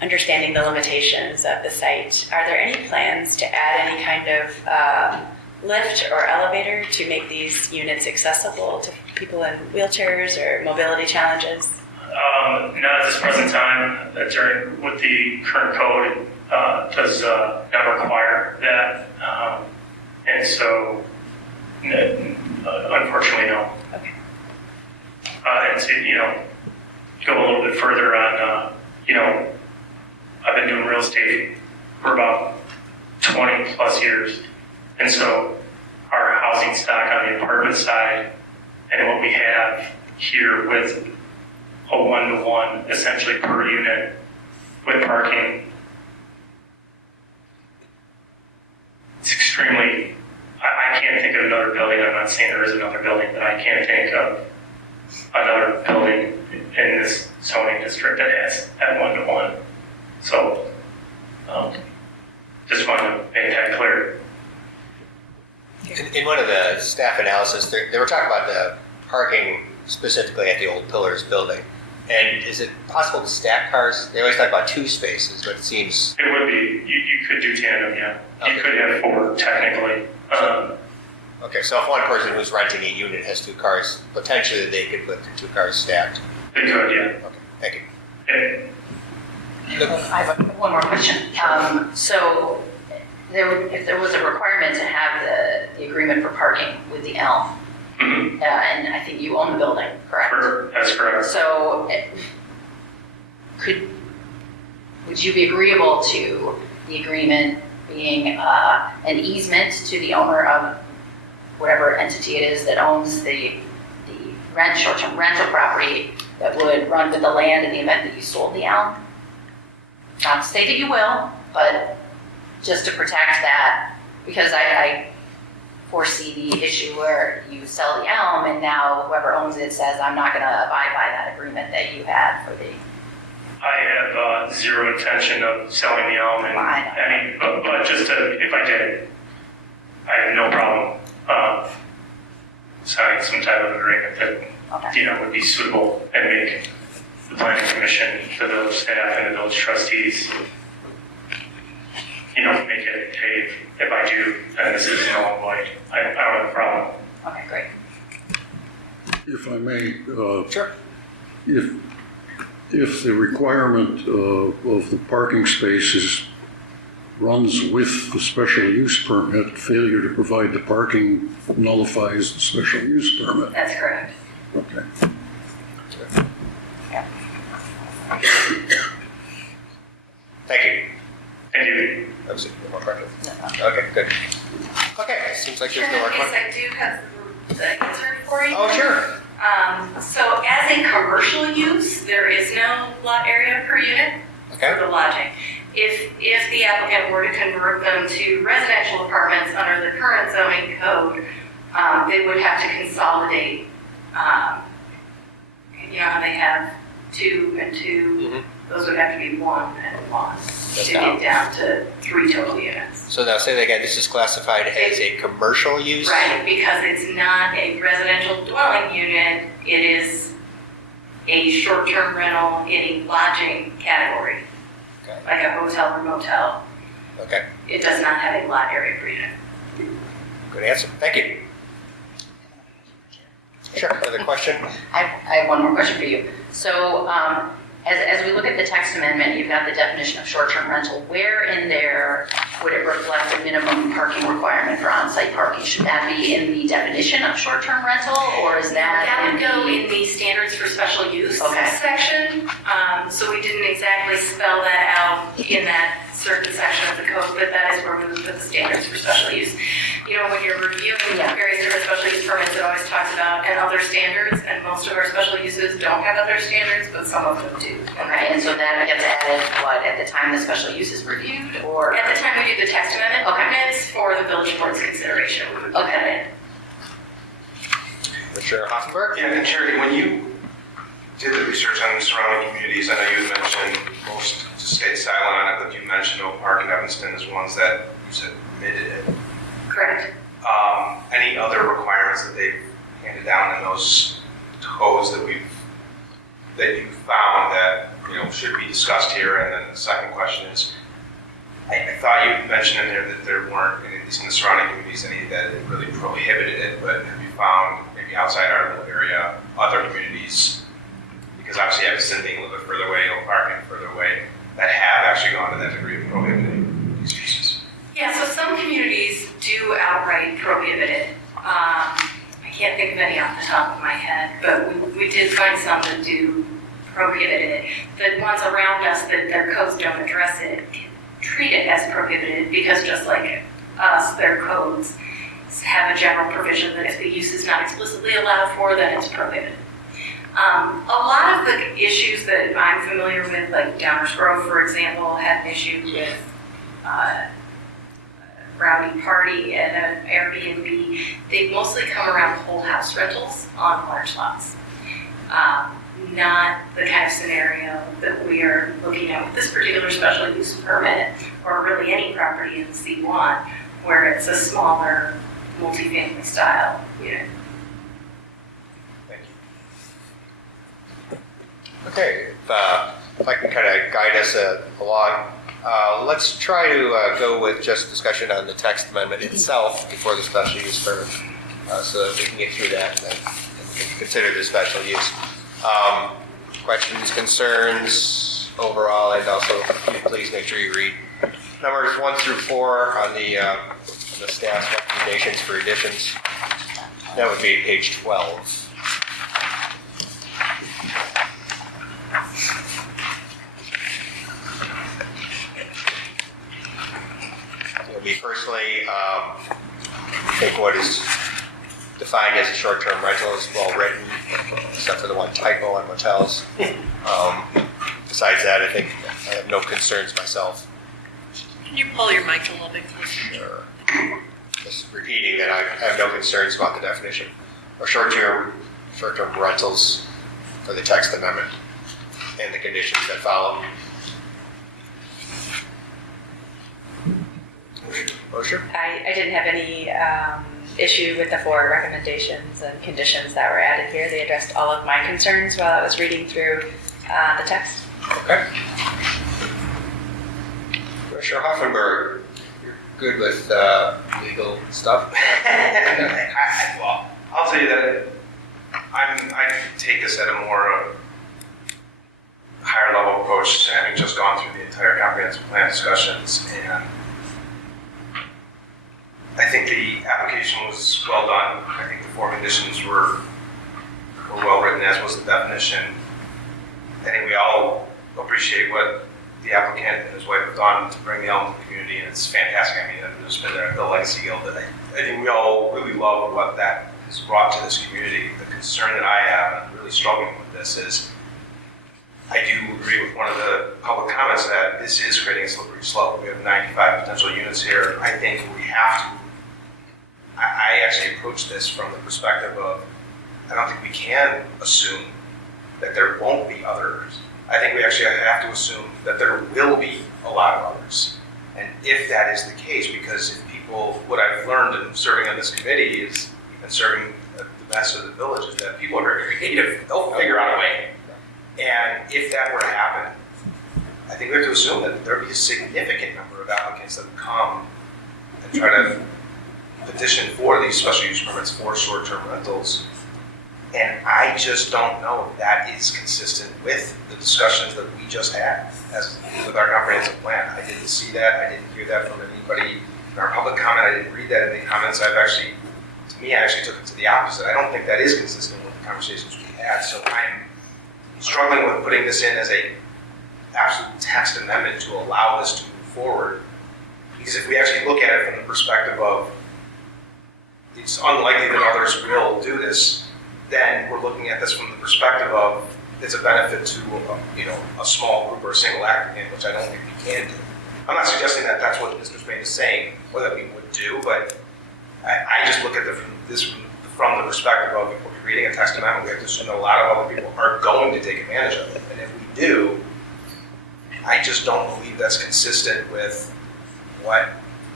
understanding the limitations of the site, are there any plans to add any kind of lift or elevator to make these units accessible to people in wheelchairs or mobility challenges? Not at this present time. With the current code, does not require that. And so, unfortunately, no. Okay. And to, go a little bit further on, I've been doing real estate for about 20 plus years. And so our housing stock on the apartment side and what we have here with a 1-to-1 essentially per unit with parking, it's extremely, I can't think of another building. I'm not saying there is another building, but I can't think of another building in this zoning district that has that 1-to-1. So just wanted to make that clear. In one of the staff analysis, they were talking about the parking specifically at the old Pillars building. And is it possible to stack cars? They always talk about 2 spaces, but it seems... It would be, you could do tandem, yeah. Okay. You could have 4 technically. Okay, so if one person who's renting a unit has 2 cars, potentially they could put the 2 cars stacked. They could, yeah. Okay, thank you. Yeah. I have one more question. So if there was a requirement to have the agreement for parking with the Elm, Mhm. and I think you own the building, correct? That's correct. So would you be agreeable to the agreement being an easement to the owner of whatever entity it is that owns the short-term rental property that would run with the land in the event that you sold the Elm? Not to say that you will, but just to protect that, because I foresee the issue where you sell the Elm and now whoever owns it says, I'm not going to abide by that agreement that you had for the... I have 0 intention of selling the Elm, and I mean, but just if I did, I have no problem signing some type of agreement that would be suitable and make the planning commission, the village staff, and the village trustees, make it, hey, if I do, then this is null and void. I don't have a problem. Okay, great. If I may, Sure. if the requirement of the parking spaces runs with the special use permit, failure to provide the parking nullifies the special use permit. That's correct. Okay. Thank you. Thank you. That was no more questions. Okay, good. Okay, seems like there's no more Yes, questions. I do have the answer for you. Oh, sure. So as a commercial use, there is no lot area per unit for Okay. the lodging. If the applicant were to convert them to residential apartments under the current zoning code, they would have to consolidate. You know how they have 2 and 2? Mhm. Those would have to be 1 and 1 That's to down. get down to 3 total units. So now say that again, this is classified as a commercial use? Right, because it's not a residential dwelling unit, it is a short-term rental in a lodging category, Okay. like a hotel or motel. Okay, It does not have a lot area per unit. good answer. Thank you. Sure, another question? I have one more question for you. So as we look at the text amendment, you've got the definition of short-term rental. Where in there would it reflect a minimum parking requirement for on-site parking? Should that be in the definition of short-term rental, or is that Would go in the standards for special use Okay. section. So we didn't exactly spell that out in that certain section of the code, but that is where we would put the standards for special use. You know, when you're reviewing various different special use permits, it always talks about and other standards, and most of our special uses don't have other standards, but some of them do. Okay, and so that gets added, what, at the time the special use is reviewed, or? At the time we do the text amendment Okay. permits for the village board's consideration, we would put that in. Mr. Hoffenberg? Yeah, and Charity, when you did the research on the surrounding communities, I know you had mentioned most just stayed silent on it, but you mentioned Oak Park and Evanston as ones that you said permitted it. Correct. Any other requirements that they've handed down in those codes that you found that, should be discussed here? And then the second question is, I thought you mentioned in there that there weren't, at least in the surrounding communities, any that really prohibited it, but have you found, maybe outside our little area, other communities, because obviously Evanston being a little bit further away, Oak Park being further away, that have actually gone to that degree of prohibiting these uses? Yeah, so some communities do outright prohibit it. I can't think of any off the top of my head, but we did find some that do prohibit it. The ones around us that their codes don't address it treat it as prohibited because just like us, their codes have a general provision that if the use is not explicitly allowed for, then it's prohibited. A lot of the issues that I'm familiar with, like Downers Grove, for example, had an issue with rowdy party at an Airbnb. They mostly come around whole house rentals on large lots. not the kind of scenario that we are looking at with this particular special use permit, or really any property in C1, where it's a smaller multifamily style unit. Thank you. Okay, if I can kind of guide us along, let's try to go with just discussion on the text amendment itself before the special use permit, so that we can get through that and then consider the special use. Questions, concerns overall, and also please make sure you read numbers 1 through 4 on the staff's recommendations for additions. That would be page 12. Me personally, I think what is defined as a short-term rental is well written, except for the one typo on motels. Besides that, I think I have no concerns myself. Can you pull your mic a little bit closer? Just repeating that I have no concerns about the definition of short-term rentals for the text amendment and the conditions that follow. Motion? I didn't have any issue with the 4 recommendations and conditions that were added here. They addressed all of my concerns while I was reading through the text. Okay. Commissioner Hoffenberg, you're good with legal stuff? Well, I'll tell you that I take this at a more higher level approach, having just gone through the entire comprehensive plan discussions, and I think the application was well done. I think the 4 conditions were well written, as was the definition. I think we all appreciate what the applicant and his wife have done to bring the element to the community, and it's fantastic. I mean, I've just been there at the Legacy Guild, but I think we all really love what that has brought to this community. The concern that I have, and I'm really struggling with this, is I do agree with one of the public comments that this is creating a slippery slope. We have 95 potential units here. I think we have to. I actually approach this from the perspective of, I don't think we can assume that there won't be others. I think we actually have to assume that there will be a lot of others. And if that is the case, because if people, what I've learned in serving on this committee is, and serving the best of the village, is that people are very creative. They'll figure out a way. And if that were to happen, I think we have to assume that there will be a significant number of applicants that come and try to petition for these special use permits for short-term rentals. And I just don't know if that is consistent with the discussions that we just had with our comprehensive plan. I didn't see that. I didn't hear that from anybody in our public comment. I didn't read that in the comments. To me, I actually took it to the opposite. I don't think that is consistent with the conversations we had. So I'm struggling with putting this in as a absolute text amendment to allow this to move forward. Because if we actually look at it from the perspective of it's unlikely that others will do this, then we're looking at this from the perspective of it's a benefit to a small group or a single applicant, which I don't think we can do. I'm not suggesting that that's what Mr. Spain is saying or that we would do, but I just look at this from the perspective of if we're creating a text amendment, we have to assume that a lot of other people are going to take advantage of it. And if we do, I just don't believe that's consistent with what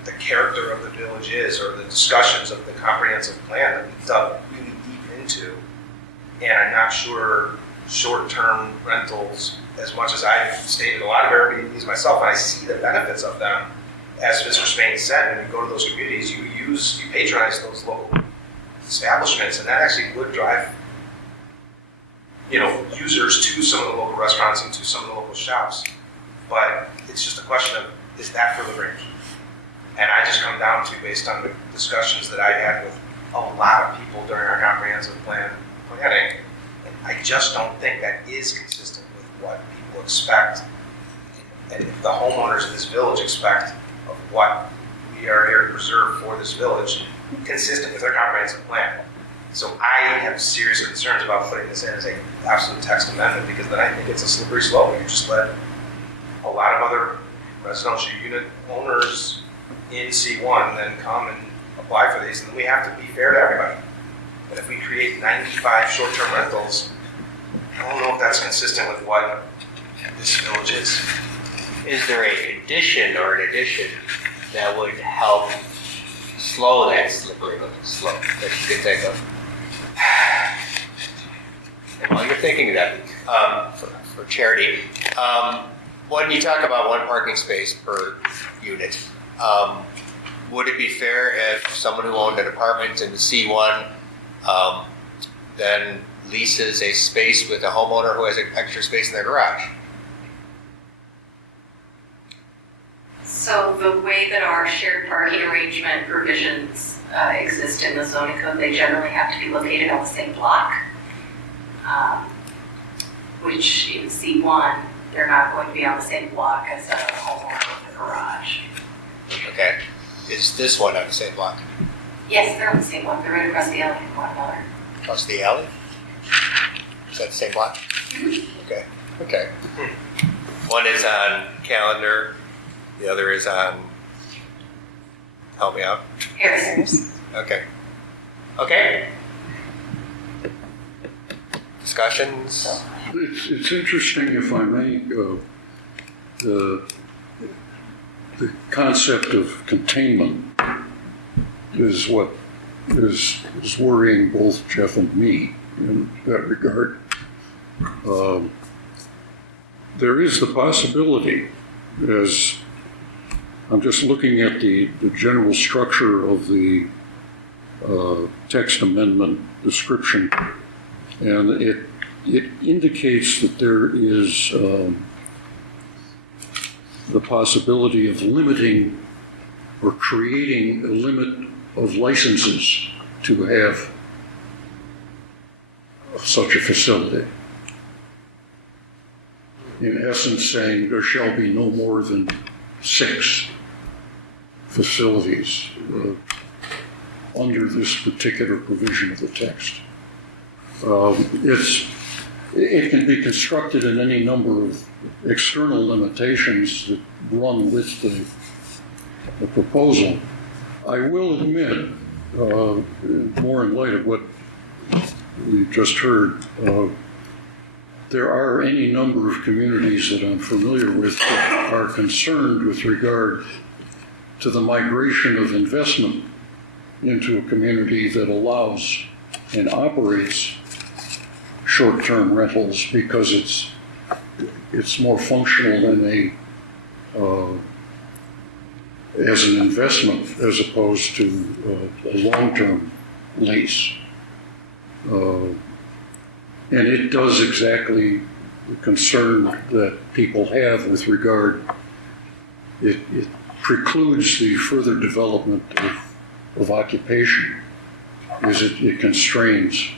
the character of the village is, or the discussions of the comprehensive plan that we've dug really deep into. And I'm not sure short-term rentals, as much as I've stated a lot of Airbnbs myself, and I see the benefits of them. As Mr. Spain said, when you go to those communities, you patronize those local establishments, and that actually would drive users to some of the local restaurants and to some of the local shops. But it's just a question of, is that for the Grange? And I just come down to, based on the discussions that I had with a lot of people during our comprehensive planning, and I just don't think that is consistent with what people expect, and if the homeowners of this village expect of what we are here to preserve for this village, consistent with our comprehensive plan. So I have serious concerns about putting this in as an absolute text amendment, because then I think it's a slippery slope. You just let a lot of other residential unit owners in C1 then come and apply for these, and then we have to be fair to everybody. And if we create 95 short-term rentals, I don't know if that's consistent with what this village is. Is there a condition or an addition that would help slow that slippery slope that you can think of? And while you're thinking of that, for charity, when you talk about one parking space per unit, would it be fair if someone who owned an apartment in the C1 then leases a space with a homeowner who has an extra space in their garage? So the way that our shared parking arrangement provisions exist in the zoning code, they generally have to be located on the same block, which in C1, they're not going to be on the same block as a homeowner with a garage. Okay. Is this one on the same block? Yes, they're on the same one. They're right across the alley from one another. Across the alley? Is that the same block? Okay. Okay. One is on calendar. The other is on. Help me out. Harrison's. Okay. Okay. Discussions? It's interesting, if I may, the concept of containment is what is worrying both Jeff and me in that regard. There is the possibility, as I'm just looking at the general structure of the text amendment description, and it indicates that there is the possibility of limiting or creating a limit of licenses to have such a facility. In essence, saying there shall be no more than 6 facilities under this particular provision of the text. It can be constructed in any number of external limitations that run with the proposal. I will admit, more in light of what we just heard, there are any number of communities that I'm familiar with that are concerned with regard to the migration of investment into a community that allows and operates short-term rentals because it's more functional than as an investment as opposed to a long-term lease. And it does exactly the concern that people have with regard, it precludes the further development of occupation, is it constrains.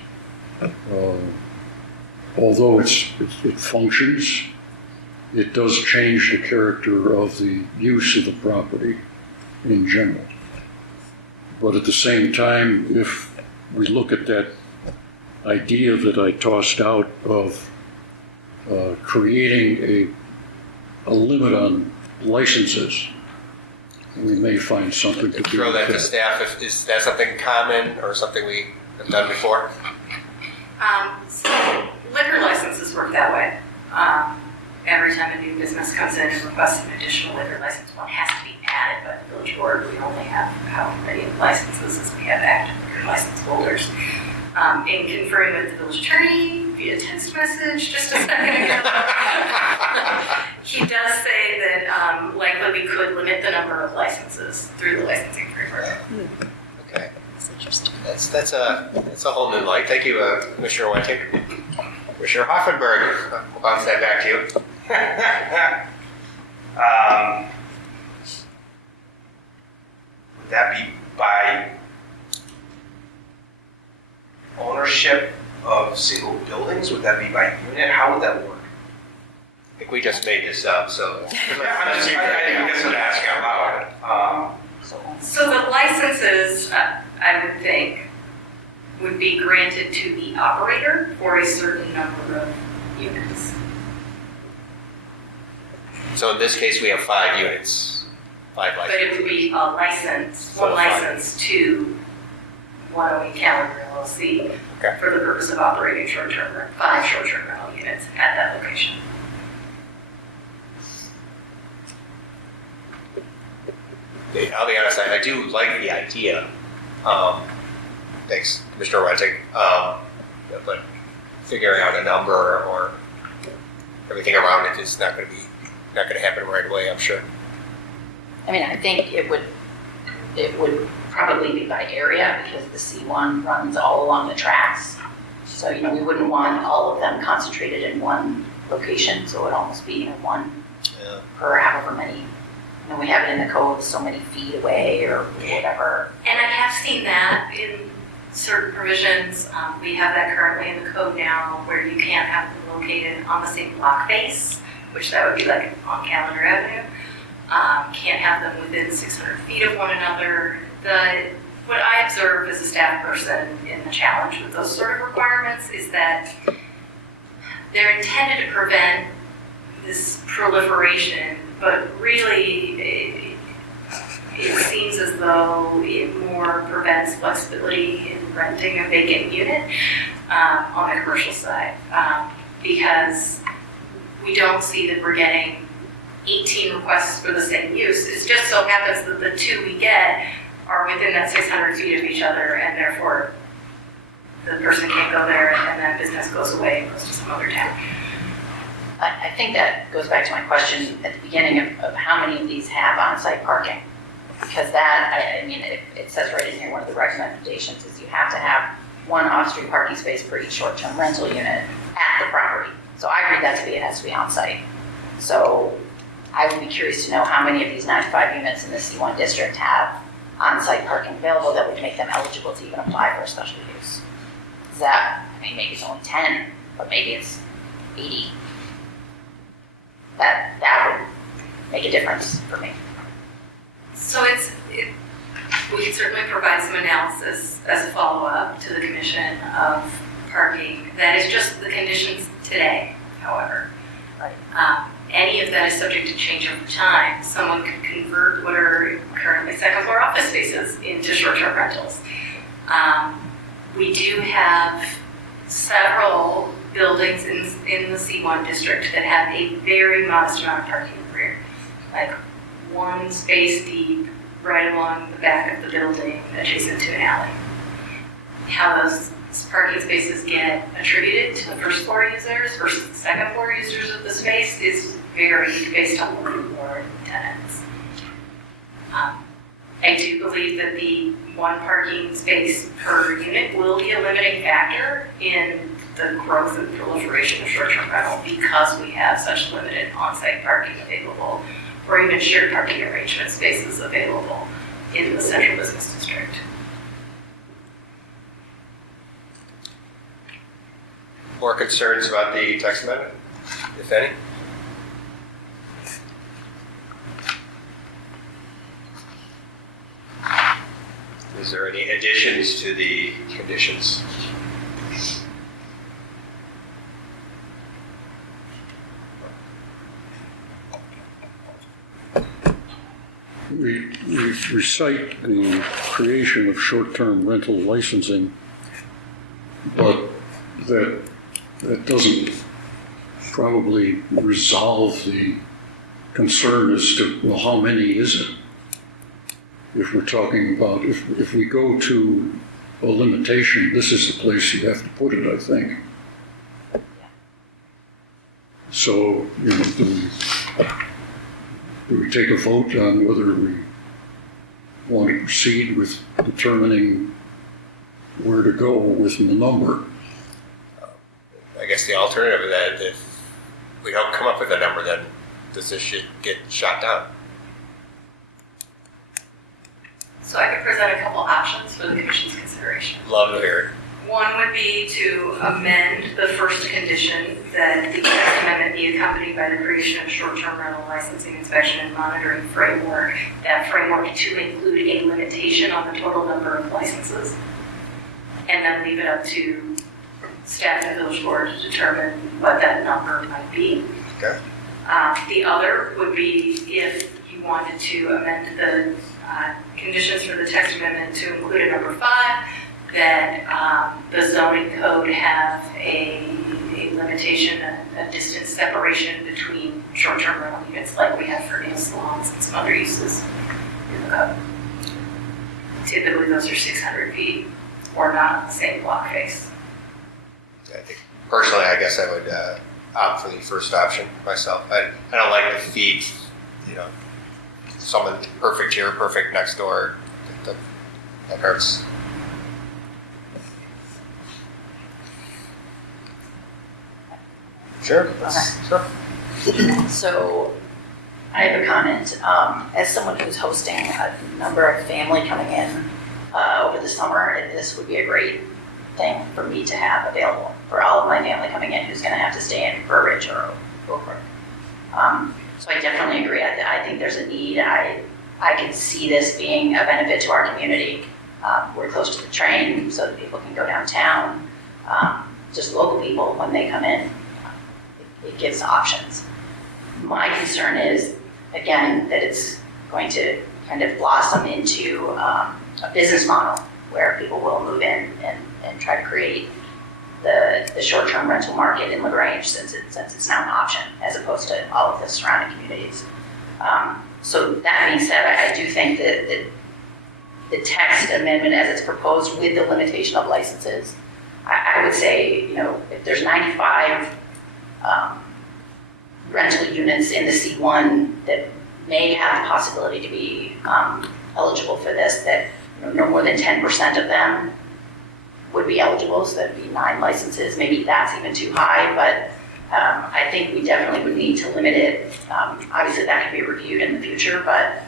Although it functions, it does change the character of the use of the property in general. But at the same time, if we look at that idea that I tossed out of creating a limit on licenses, we may find something to do Throw that with to staff. Is that something common or something we have done before? So liquor licenses work that way. Every time a new business comes in and requests an additional liquor license, one has to be added by the village board. We only have how many licenses as we have active liquor license holders. In conferring with the village attorney via text message just a second ago, he does say that likely we could limit the number of licenses through the licensing framework. Okay. That's interesting. That's a whole new light. Thank you, Commissioner Wenting. Commissioner Hoffenberg, we'll bounce that back to you. Would that be by ownership of single buildings? Would that be by unit? How would that work? I think we just made this up, so. I guess I'm asking out loud. So the licenses, I would think, would be granted to the operator for a certain number of units. So in this case, we have 5 units, 5 But licenses. it would be a license, So one license to 108 Calendar LLC Okay. for the purpose of operating five short-term rental units at that location. I'll be honest, I do like the idea. Thanks, Mr. Wentig. But figuring out a number or everything around it is not going to happen right away, I'm sure. I mean, I think it would probably be by area because the C1 runs all along the tracks. So, we wouldn't want all of them concentrated in one location, so it would almost be, one per however many. We have it in the code so many feet away or whatever. And I have seen that in certain provisions. We have that currently in the code now where you can't have them located on the same block face, which that would be like on Calendar Avenue. Can't have them within 600 feet of one another. What I observe as a staff person in the challenge with those sort of requirements is that they're intended to prevent this proliferation, but really it seems as though it more prevents flexibility in renting a vacant unit on the commercial side, because we don't see that we're getting 18 requests for the same use. It just so happens that the two we get are within that 600 feet of each other, and therefore the person can't go there and that business goes away and goes to some other town. I think that goes back to my question at the beginning of how many of these have on-site parking. Because that, I mean, it says right in here, one of the recommendations is you have to have one off-street parking space per each short-term rental unit at the property. So I read that to be it has to be on-site. So I would be curious to know how many of these 95 units in the C1 district have on-site parking available that would make them eligible to even apply for a special use. Is that, I mean, maybe it's only 10, but maybe it's 80. That would make a difference for me. So we can certainly provide some analysis as a follow-up to the commission of parking. That is just the conditions today, however. Right. Any of that is subject to change over time. Someone could convert what are currently second-floor office spaces into short-term rentals. We do have several buildings in the C1 district that have a very modest amount of parking in the rear, like one space deep right along the back of the building adjacent to an alley. How those parking spaces get attributed to the first floor users versus the second floor users of the space is varied based on the landlord and tenants. I do believe that the one parking space per unit will be a limiting factor in the growth and proliferation of short-term rental because we have such limited on-site parking available or even shared parking arrangement spaces available in the central business district. More concerns about the text amendment, if any? Is there any additions to the conditions? We recite the creation of short-term rental licensing, but that doesn't probably resolve the concern as to, well, how many is it? If we're talking about, if we go to a limitation, this is the place you have to put it, I think. So, do we take a vote on whether we want to proceed with determining where to go with the number? I guess the alternative of that, if we don't come up with a number, then does this shit get shot down? So I could present a couple options for the commission's consideration. Love to hear it. One would be to amend the first condition that the text amendment be accompanied by the creation of short-term rental licensing, inspection, and monitoring framework. That framework to include a limitation on the total number of licenses, and then leave it up to staff and village board to determine what that number might be. Okay. The other would be if you wanted to amend the conditions for the text amendment to include a number 5, that the zoning code have a limitation, a distance separation between short-term rental units like we have for nail salons and some other uses in the code. Typically, those are 600 feet or not the same block face. I think personally, I guess I would opt for the first option myself. I don't like the feet, someone perfect here, perfect next door. That hurts. Sure. Sure. So I have a comment. As someone who's hosting a number of family coming in over the summer, this would be a great thing for me to have available for all of my family coming in who's going to have to stay in Burridge or Oakbrook. So I definitely agree. I think there's a need. I can see this being a benefit to our community. We're close to the train so that people can go downtown. Just local people, when they come in, it gives options. My concern is, again, that it's going to kind of blossom into a business model where people will move in and try to create the short-term rental market in LaGrange since it's now an option as opposed to all of the surrounding communities. So that being said, I do think that the text amendment as it's proposed with the limitation of licenses, I would say, if there's 95 rental units in the C1 that may have the possibility to be eligible for this, that no more than 10% of them would be eligible, so that'd be 9 licenses. Maybe that's even too high, but I think we definitely would need to limit it. Obviously, that can be reviewed in the future, but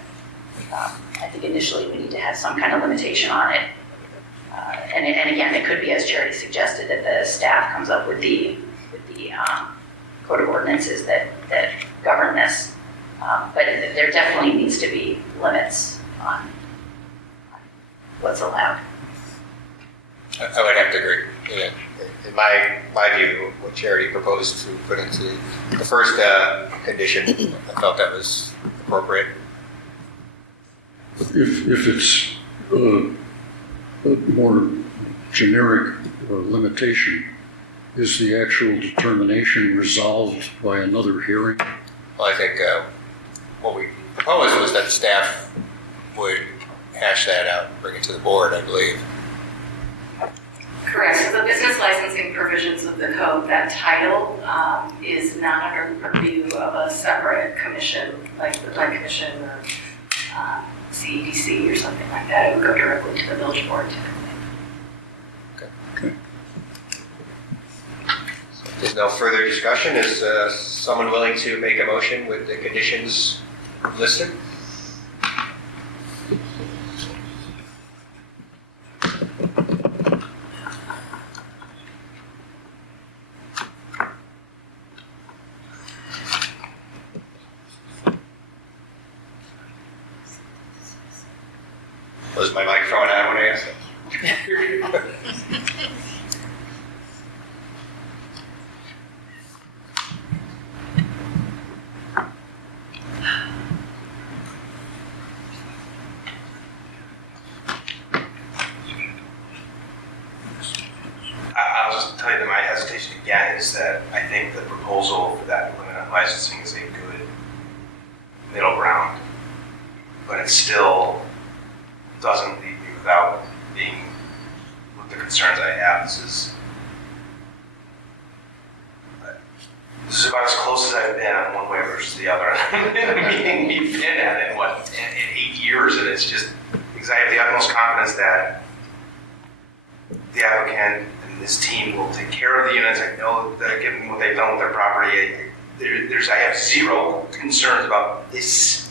I think initially we need to have some kind of limitation on it. And again, it could be, as Charity suggested, that the staff comes up with the code of ordinances that govern this. But there definitely needs to be limits on what's allowed. I would have to agree. In my view, what Charity proposed to put into the first condition, I felt that was appropriate. If it's a more generic limitation, is the actual determination resolved by another hearing? Well, I think what we proposed was that staff would hash that out and bring it to the board, I believe. Correct. So the business licensing provisions of the code, that title is not under purview of a separate commission, like the Plan Commission or CEDC or something like that. It would go directly to the village board typically. If there's no further discussion, is someone willing to make a motion with the conditions listed? Was my microphone on when I asked it? I'll just tell you that my hesitation again is that I think the proposal for that limit on licensing is a good middle ground, but it still doesn't leave me without being with the concerns I have. This is about as close as I've been on one way versus the other. The meeting we've been at in 8 years, and it's just because I have the utmost confidence that the applicant and this team will take care of the units. I know that given what they've done with their property, I have zero concerns about this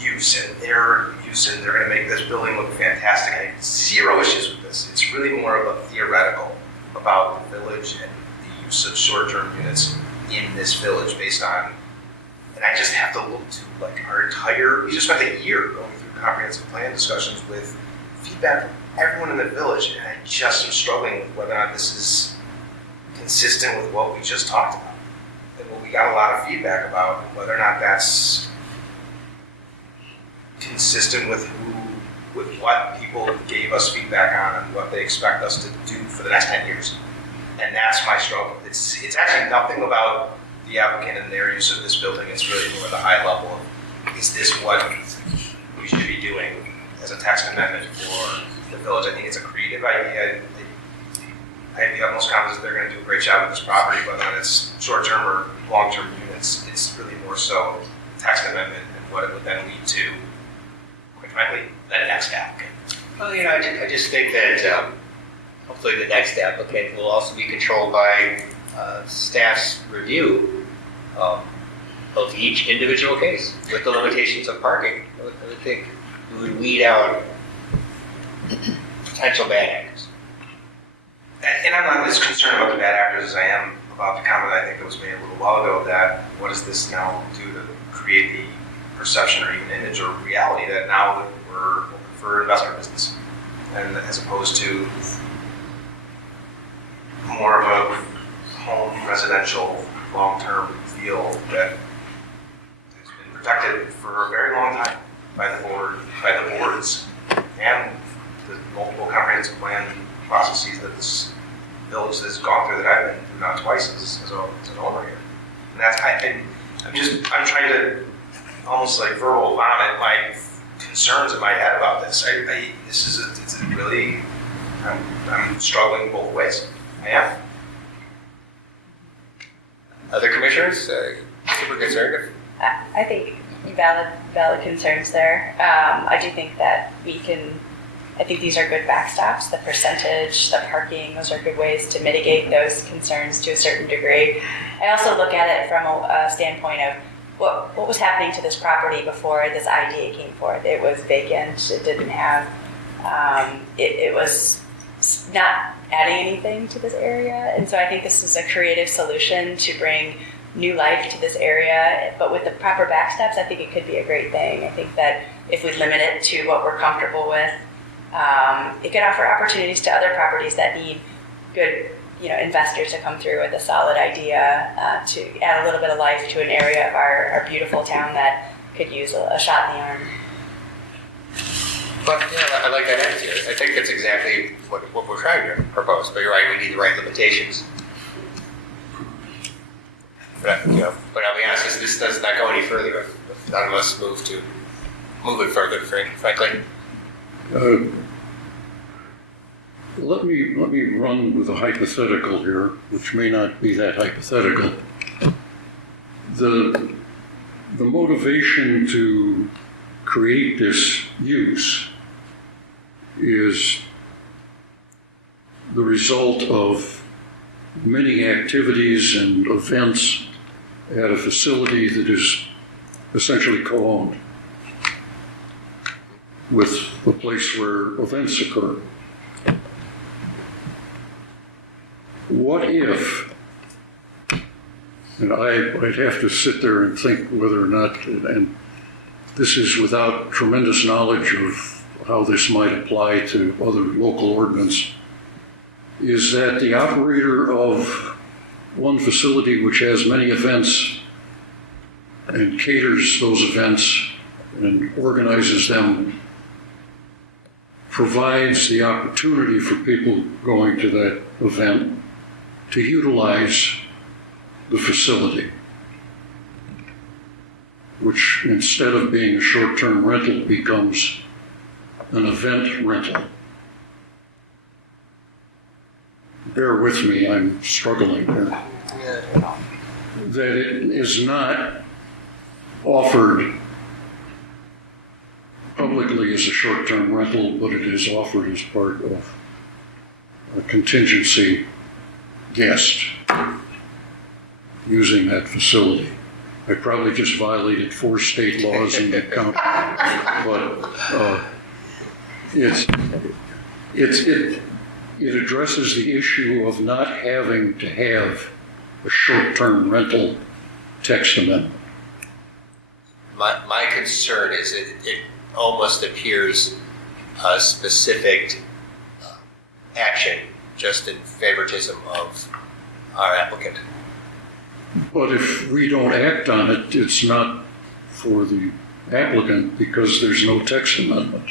use and their use, and they're going to make this building look fantastic. I have zero issues with this. It's really more of a theoretical about the village and the use of short-term units in this village based on, and I just have to look to we just spent a year going through comprehensive plan discussions with feedback from everyone in the village, and I just am struggling with whether or not this is consistent with what we just talked about. And what we got a lot of feedback about, whether or not that's consistent with with what people gave us feedback on and what they expect us to do for the next 10 years. And that's my struggle. It's actually nothing about the applicant and their use of this building. It's really more the high level of, is this what we should be doing as a text amendment for the village? I think it's a creative idea. I have the utmost confidence that they're going to do a great job with this property, whether it's short-term or long-term units. It's really more so text amendment and what it would then lead to, quite frankly, the next applicant. Well, I just think that hopefully the next applicant will also be controlled by staff's review of each individual case with the limitations of parking. I would think we would weed out potential bad actors. And I'm not as concerned about the bad actors as I am about the comment I think that was made a little while ago that what does this now do to create the perception or even image or reality that now we're open for investment business, and as opposed to more of a home residential long-term feel that has been protected for a very long time by the boards and the multiple comprehensive plan processes that this village has gone through that I've been through now twice as an owner here. And that's, I'm trying to almost like verbal vomit my concerns in my head about this. It's really, I'm struggling both ways. I am. Other commissioners, super concerned? I think valid concerns there. I do think that I think these are good backstops. The percentage, the parking, those are good ways to mitigate those concerns to a certain degree. I also look at it from a standpoint of what was happening to this property before this idea came forth. It was vacant. It didn't have, it was not adding anything to this area. And so I think this is a creative solution to bring new life to this area. But with the proper backstops, I think it could be a great thing. I think that if we limit it to what we're comfortable with, it could offer opportunities to other properties that need good, investors to come through with a solid idea to add a little bit of life to an area of our beautiful town that could use a shot in the arm. But I like that attitude. I think that's exactly what we're trying to propose. But you're right, we need the right limitations. But but I'll be honest, this does not go any further if none of us move it further, frankly. Let me run with a hypothetical here, which may not be that hypothetical. The motivation to create this use is the result of many activities and events at a facility that is essentially co-owned with the place where events occur. What if, and I'd have to sit there and think whether or not, and this is without tremendous knowledge of how this might apply to other local ordinance, is that the operator of one facility which has many events and caters those events and organizes them provides the opportunity for people going to that event to utilize the facility, which instead of being a short-term rental becomes an event rental. Bear with me, I'm struggling here. That it is not offered publicly as a short-term rental, but it is offered as part of a contingency guest using that facility. I probably just violated 4 state laws in the county, but it addresses the issue of not having to have a short-term rental text amendment. My concern is it almost appears a specific action just in favoritism of our applicant. But if we don't act on it, it's not for the applicant because there's no text amendment.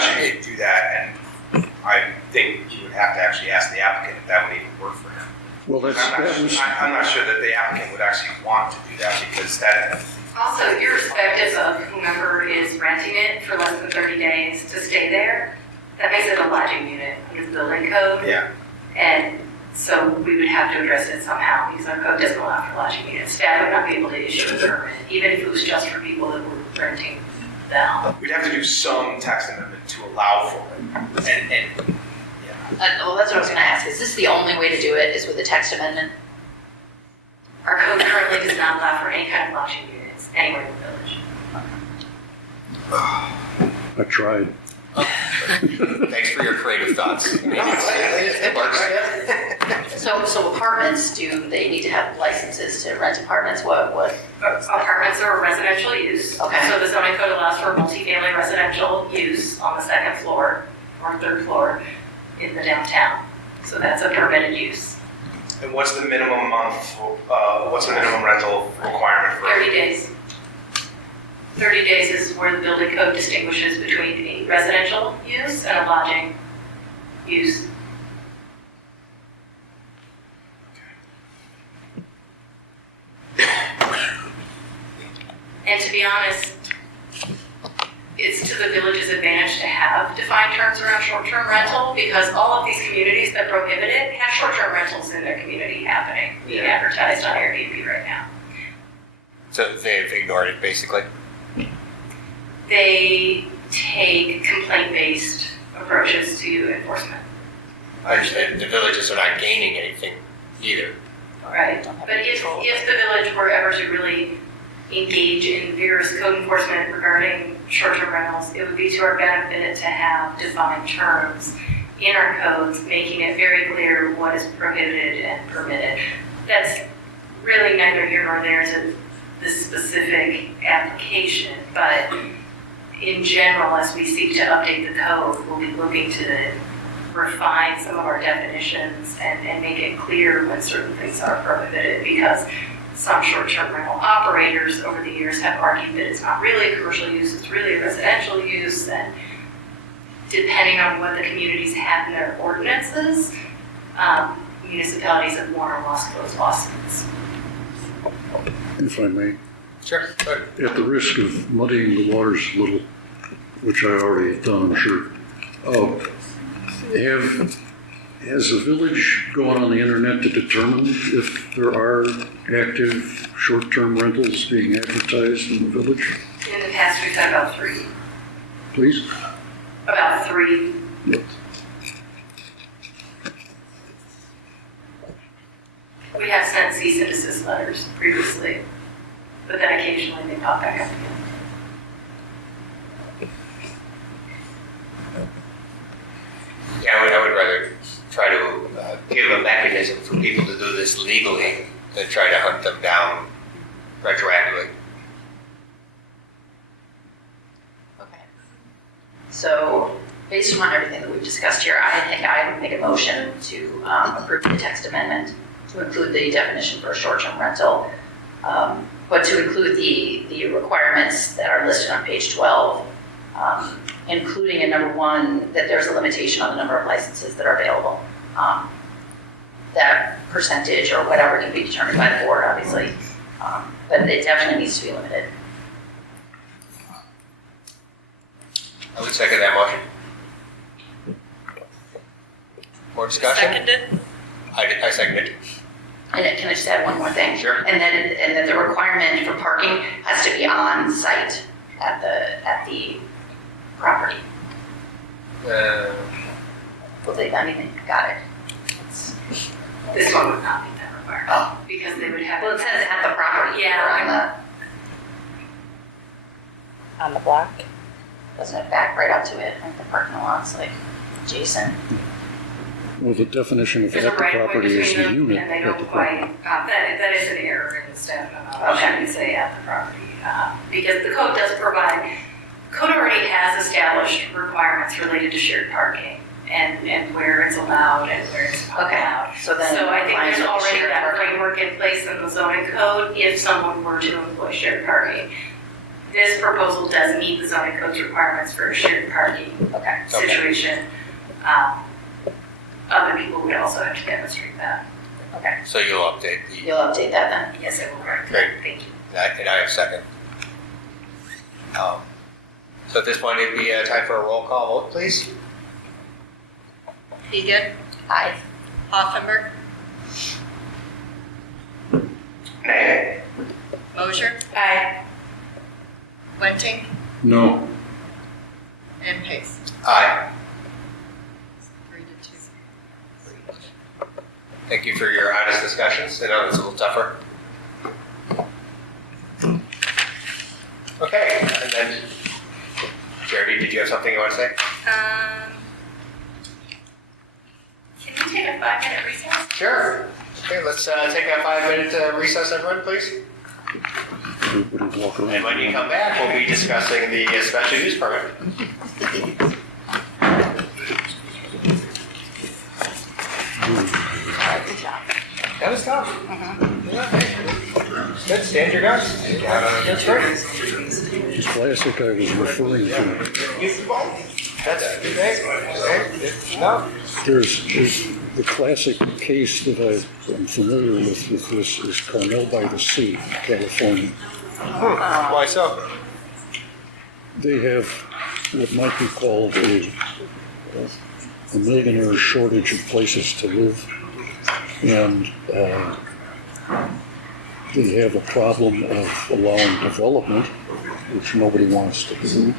unless you did do that, and I think you would have to actually ask the applicant if that would even work for him. Well, I'm not sure that the applicant would actually want to do that because that, Also, irrespective of whomever is renting it for less than 30 days to stay there, that makes it a lodging unit under the building code. yeah. And so we would have to address it somehow because our code doesn't allow for lodging units. Staff would not be able to issue a permit, even if it was just for people that were renting them. We'd have to do some text amendment to allow for it. And yeah. Well, that's what I was gonna ask. Is this the only way to do it, is with a text amendment? Our code currently does not allow for any kind of lodging units anywhere in the village. I tried. Thanks for your creative thoughts. It works. So apartments, do they need to have licenses to rent apartments? What? Apartments are a residential use. Okay. So the zoning code allows for multifamily residential use on the second floor or third floor in the downtown. So that's a permitted use. And what's the minimum what's the minimum rental requirement for? 30 days. 30 days is where the building code distinguishes between a residential use and a lodging use. And to be honest, it's to the village's advantage to have defined terms around short-term rental because all of these communities that prohibit it have short-term rentals in their community happening, being advertised on Airbnb right now. So they've ignored it, basically. They take complaint-based approaches to enforcement, I understand the villages are not gaining anything either. right? Don't have But any if control. the village were ever to really engage in vigorous code enforcement regarding short-term rentals, it would be to our benefit to have defined terms in our codes, making it very clear what is prohibited and permitted. That's really neither here nor there to this specific application, but in general, as we seek to update the code, we'll be looking to refine some of our definitions and make it clear when certain things are prohibited, because some short-term rental operators over the years have argued that it's not really a commercial use, it's really a residential use, and depending on what the communities have in their ordinances, municipalities have won or lost those lawsuits. If I may, Sure. at the risk of muddying the waters a little, which I already have done, I'm sure, has the village gone on the internet to determine if there are active short-term rentals being advertised in the village? In the past, we've had about three. Please? About three. Yes. We have sent cease and desist letters previously, but then occasionally they pop back up again. Yeah, I would rather try to give a mechanism for people to do this legally than try to hunt them down retroactively. Okay. So, based on everything that we've discussed here, I think I would make a motion to approve the text amendment to include the definition for a short-term rental, but to include the requirements that are listed on page 12, including in number 1, that there's a limitation on the number of licenses that are available. That percentage or whatever can be determined by the board, obviously, but it definitely needs to be limited. I would second that motion. More discussion? Seconded? I second it. And can I just add one more thing? Sure. And then the requirement for parking has to be on site at the property. Uh, Well, I mean, got it. This one would not be that required, Oh. because they would have. Well, it says at the property. Yeah. Or On the block? doesn't it back right up to it, like the parking lot's like adjacent? Well, the definition of There's at a the right of way property is between the them, unit and they at don't the quite, property. that is an error in the staff memo. Okay. I shouldn't say at the property, because the code does provide, code already has established requirements related to shared parking and where it's allowed and where it's not Okay, allowed. so then. So I think compliance there's with the already shared that parking. framework in place in the zoning code if someone were to employ shared parking. This proposal does meet the zoning code's requirements for a shared parking Okay. situation. Other people would also have to demonstrate that. Okay. So you'll update the, You'll update that then? Yes, I will. Great. Thank you. and I have second. So at this point, it'd be time for a roll call vote, please. Egan. Aye. Hoffenberg. Nay. Mosier. Aye. Wenting. No. And Pace. Aye. 3-2. Thank you for your honest discussions. I know it's a little tougher. Okay, and then, Jerry, did you have something you want to say? Can we take a 5-minute recess? Sure. Okay, let's take a 5-minute recess, everyone, please. Everybody walk around. And when you come back, we'll be discussing the special use permit. Good job. That was tough. Yeah. Good, stand your ground. That's great. The classic I was referring to. That's great. No. There's the classic case that I'm familiar with this is Carmel by the Sea, California. Why so? They have what might be called a millionaire shortage of places to live, and they have a problem of allowing development, which nobody wants to do.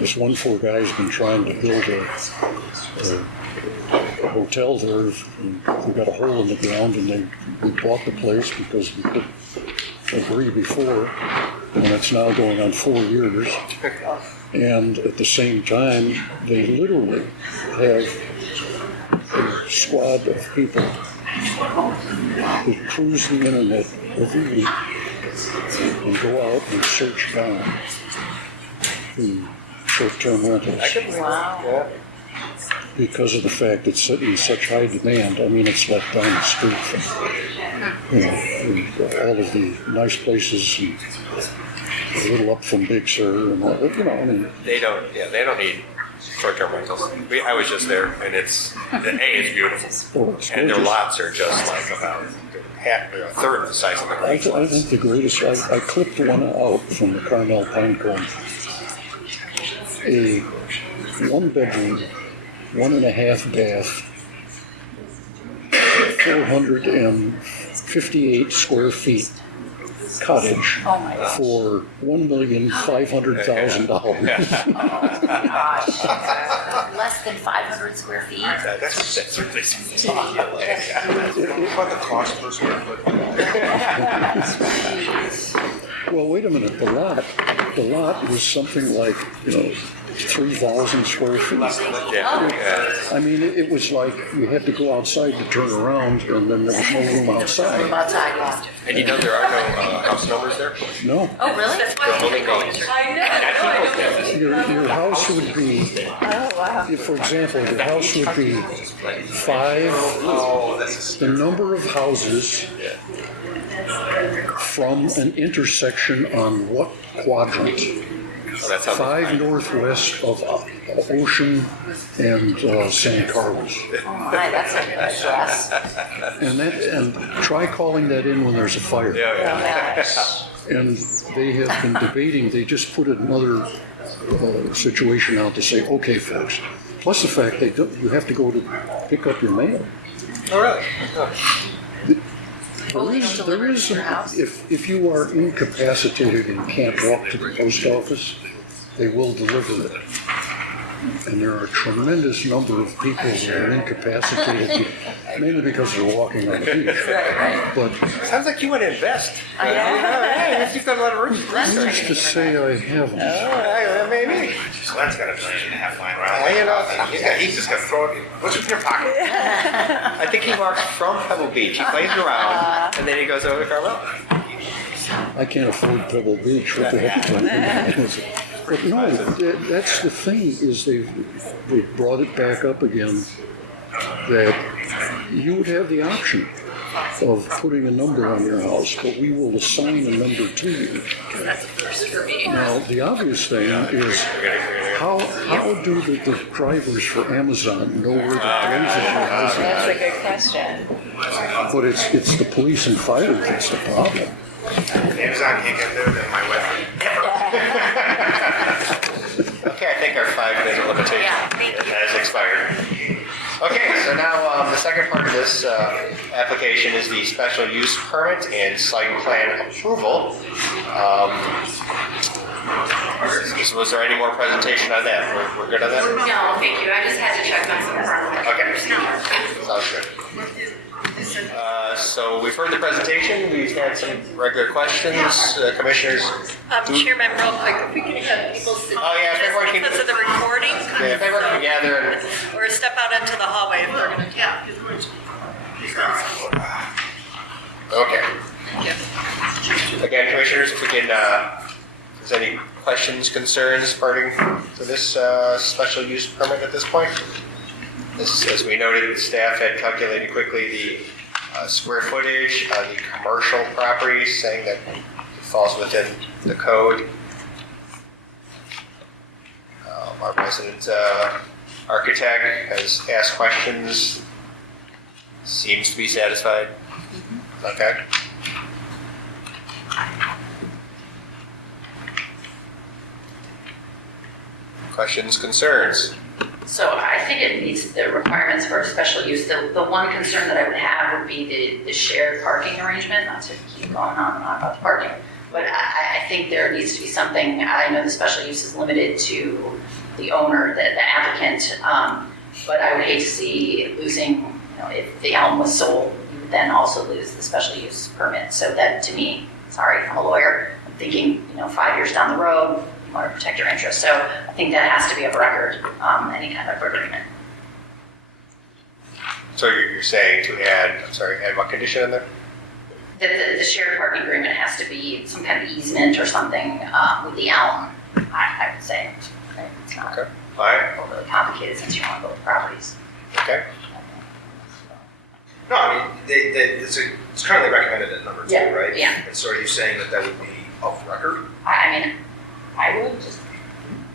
This one poor guy's been trying to build a hotel there, and we got a hole in the ground, and we bought the place because we could agree before, and it's now going on 4 years. And at the same time, they literally have a squad of people who cruise the internet every week and go out and search down the short-term rentals. Wow. Because of the fact it's in such high demand. I mean, it's like down the street from, all of the nice places and a little up from Big Sur and all, I mean. They don't need short-term rentals. I was just there, and it's beautiful. And their lots are just like about a third of the size of the Grange I lots. think the greatest, I clipped one out from the Carmel Pinecone. A 1-bedroom, 1.5 bath, 458 square feet cottage Oh my gosh. for $1,500,000. Oh my gosh. Less than 500 square feet? That's really What the cost per square foot? Well, wait a minute, the lot was something like, 3,000 square feet. I mean, it was like you had to go outside to turn around, and then there was no room outside. Outside, yeah. And there are no house numbers there? No. Oh, really? Your house would be, Oh, wow. for example, your house would be 5, the number of houses from an intersection on what quadrant? Oh, that sounds 5 northwest of Ocean and San Carlos. Oh my, that's a good address. And try calling that in when there's a fire. Oh my gosh. And they have been debating, they just put another situation out to say, okay, folks, plus the fact that you have to go to pick up your mail. Oh, really? There is, if you are incapacitated and can't walk to the post office, they will deliver it. And there are a tremendous number of people who are incapacitated, mainly because they're walking on the beach. But Sounds like you want to invest. Yeah. You've done a lot of research. who's to say I haven't? Maybe. So that's got $1.5 million lying around. Well, He's just gonna throw it. What's in your pocket? I think he walks from Pebble Beach. He plays around, and then he goes over to Carmel. I can't afford Pebble Beach. What the heck is that? But no, that's the thing, is they've brought it back up again, that you would have the option of putting a number on your house, but we will assign a number to you. That's a first for me. Now, the obvious thing is, how do the drivers for Amazon know where the places your house That's is? a good question. But it's the police and fire that's the problem. Amazon can't get there, then my wife would never. Okay, I think our 5-minute limitation has expired. Okay, so now the second part of this application is the special use permit and site plan approval. Was there any more presentation on that? We're good on that? No, thank you. I just had to check on some parliamentary Okay. procedure. Sounds good. So we've heard the presentation, we've had some regular questions, commissioners. Chairman, real quick, if we can have people sit Oh, yeah, if everyone can- because of the recording. Yeah, if everyone can gather and Or step out into the hallway if they're gonna. Yeah. okay. Again, commissioners, if we can, if there's any questions, concerns regarding to this special use permit at this point? As we noted, the staff had calculated quickly the square footage on the commercial property, saying that it falls within the code. Our resident architect has asked questions, seems to be satisfied. Okay. Questions, concerns? So I think it meets the requirements for a special use. The one concern that I would have would be the shared parking arrangement, not to keep going on and on about the parking. But I think there needs to be something, I know the special use is limited to the owner, the applicant, but I would hate to see losing, if the elm was sold, you would then also lose the special use permit. So that to me, sorry, I'm a lawyer, I'm thinking, 5 years down the road, you want to protect your interests. So I think that has to be of record, any kind of agreement. So you're saying to add what condition in there? That the shared parking agreement has to be some kind of easement or something with the elm, I would say. Right? It's not Okay. All right. overly complicated since you own both properties. Okay. No, I mean, it's currently recommended at number 2, Yeah, right? yeah. And so are you saying that would be off record? I mean, I would just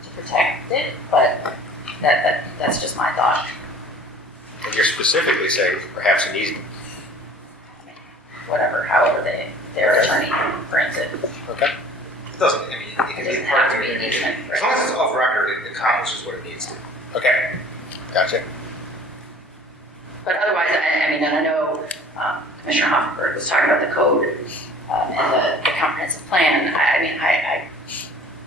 to protect it, but that's just my thought. And you're specifically saying perhaps an easement. Whatever, however their attorney brings it. Okay. It doesn't, I mean, it can It be doesn't have to part be an easement. As long as it's off record, it accomplishes what it needs to. Okay. Gotcha. But otherwise, I mean, and I know Commissioner Hoffenberg was talking about the code and the comprehensive plan. I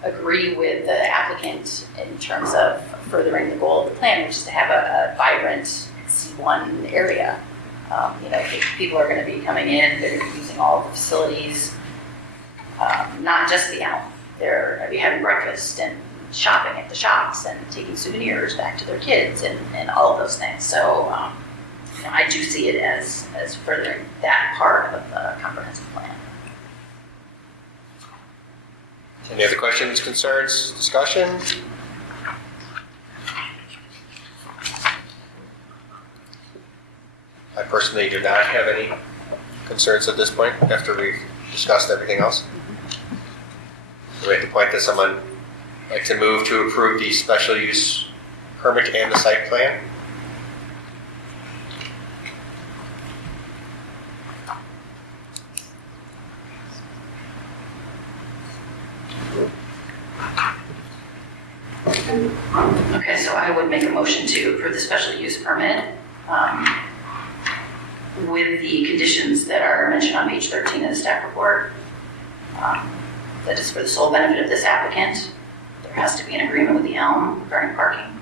agree with the applicant in terms of furthering the goal of the plan, which is to have a vibrant C1 area. People are going to be coming in, they're going to be using all of the facilities, not just the elm. They're going to be having breakfast and shopping at the shops and taking souvenirs back to their kids and all of those things. So I do see it as furthering that part of the comprehensive plan. Any other questions, concerns, discussion? I personally do not have any concerns at this point after we've discussed everything else. Do we have to point to someone like to move to approve the special use permit and the site plan? Okay, so I would make a motion to approve the special use permit with the conditions that are mentioned on page 13 of the staff report. That is for the sole benefit of this applicant. There has to be an agreement with the elm regarding parking.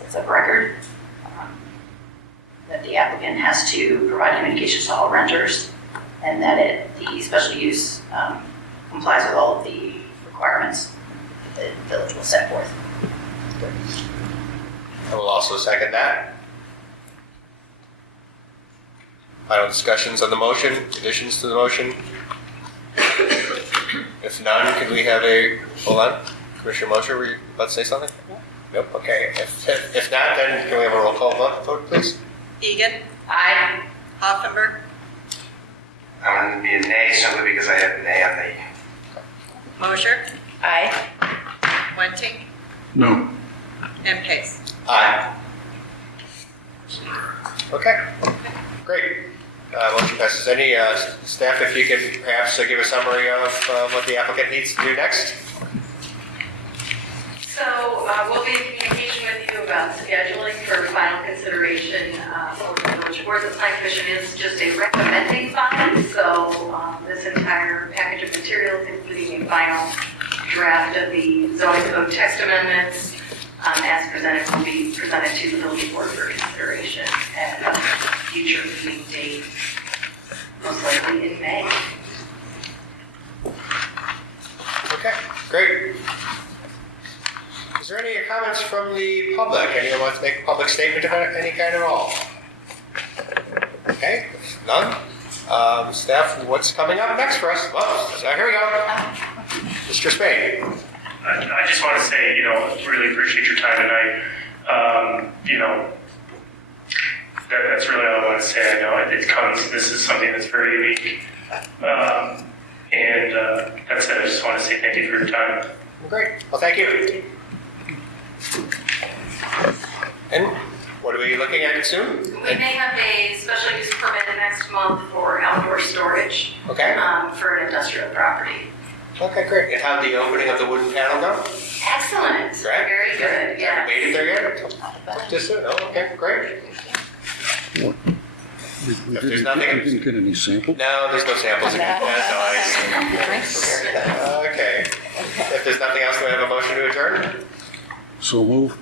It's of record. That the applicant has to provide communications to all renters, and that the special use complies with all of the requirements that the village will set forth. I will also second that. Final discussions on the motion, additions to the motion? If none, can we have hold on, Commissioner Mosher, were you about to say something? Nope, okay. If not, then can we have a roll call vote, please? Egan. Aye. Hoffenberg. I'm going to be a nay simply because I have an A on the. Mosher, Aye. Wenting, No. and Pace. Aye. Okay, great. Motion passes. Any staff, if you could perhaps give a summary of what the applicant needs to do next? So we'll be in communication with you about scheduling for final consideration for the village board. The plan commission is just a recommending body, so this entire package of materials, including a final draft of the zoning code text amendments, as presented, will be presented to the village board for consideration at a future meeting date, most likely in May. Okay, great. Is there any comments from the public? Anyone wants to make a public statement of any kind at all? Okay, none. Staff, what's coming up next for us? Well, here we go. Mr. Spade. I just want to say, really appreciate your time tonight. That's really all I want to say. I know this is something that's very unique. And that's it. I just want to say thank you for your time. Great. Well, thank you. And what are we looking at soon? We may have a special use permit next month for outdoor storage. Okay. For an industrial property. Okay, great. And how did the opening of the wooden panel go? Excellent. Right. Very good. Yeah. Haven't made it there yet? Just soon? Oh, okay, great. What? If there's nothing- We didn't get any sample? No, there's no samples. Okay. If there's nothing else, do I have a motion to adjourn? So move.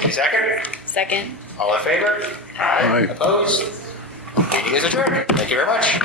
Any second? Second. All in favor? Aye. Opposed? Meeting is adjourned. Thank you very much.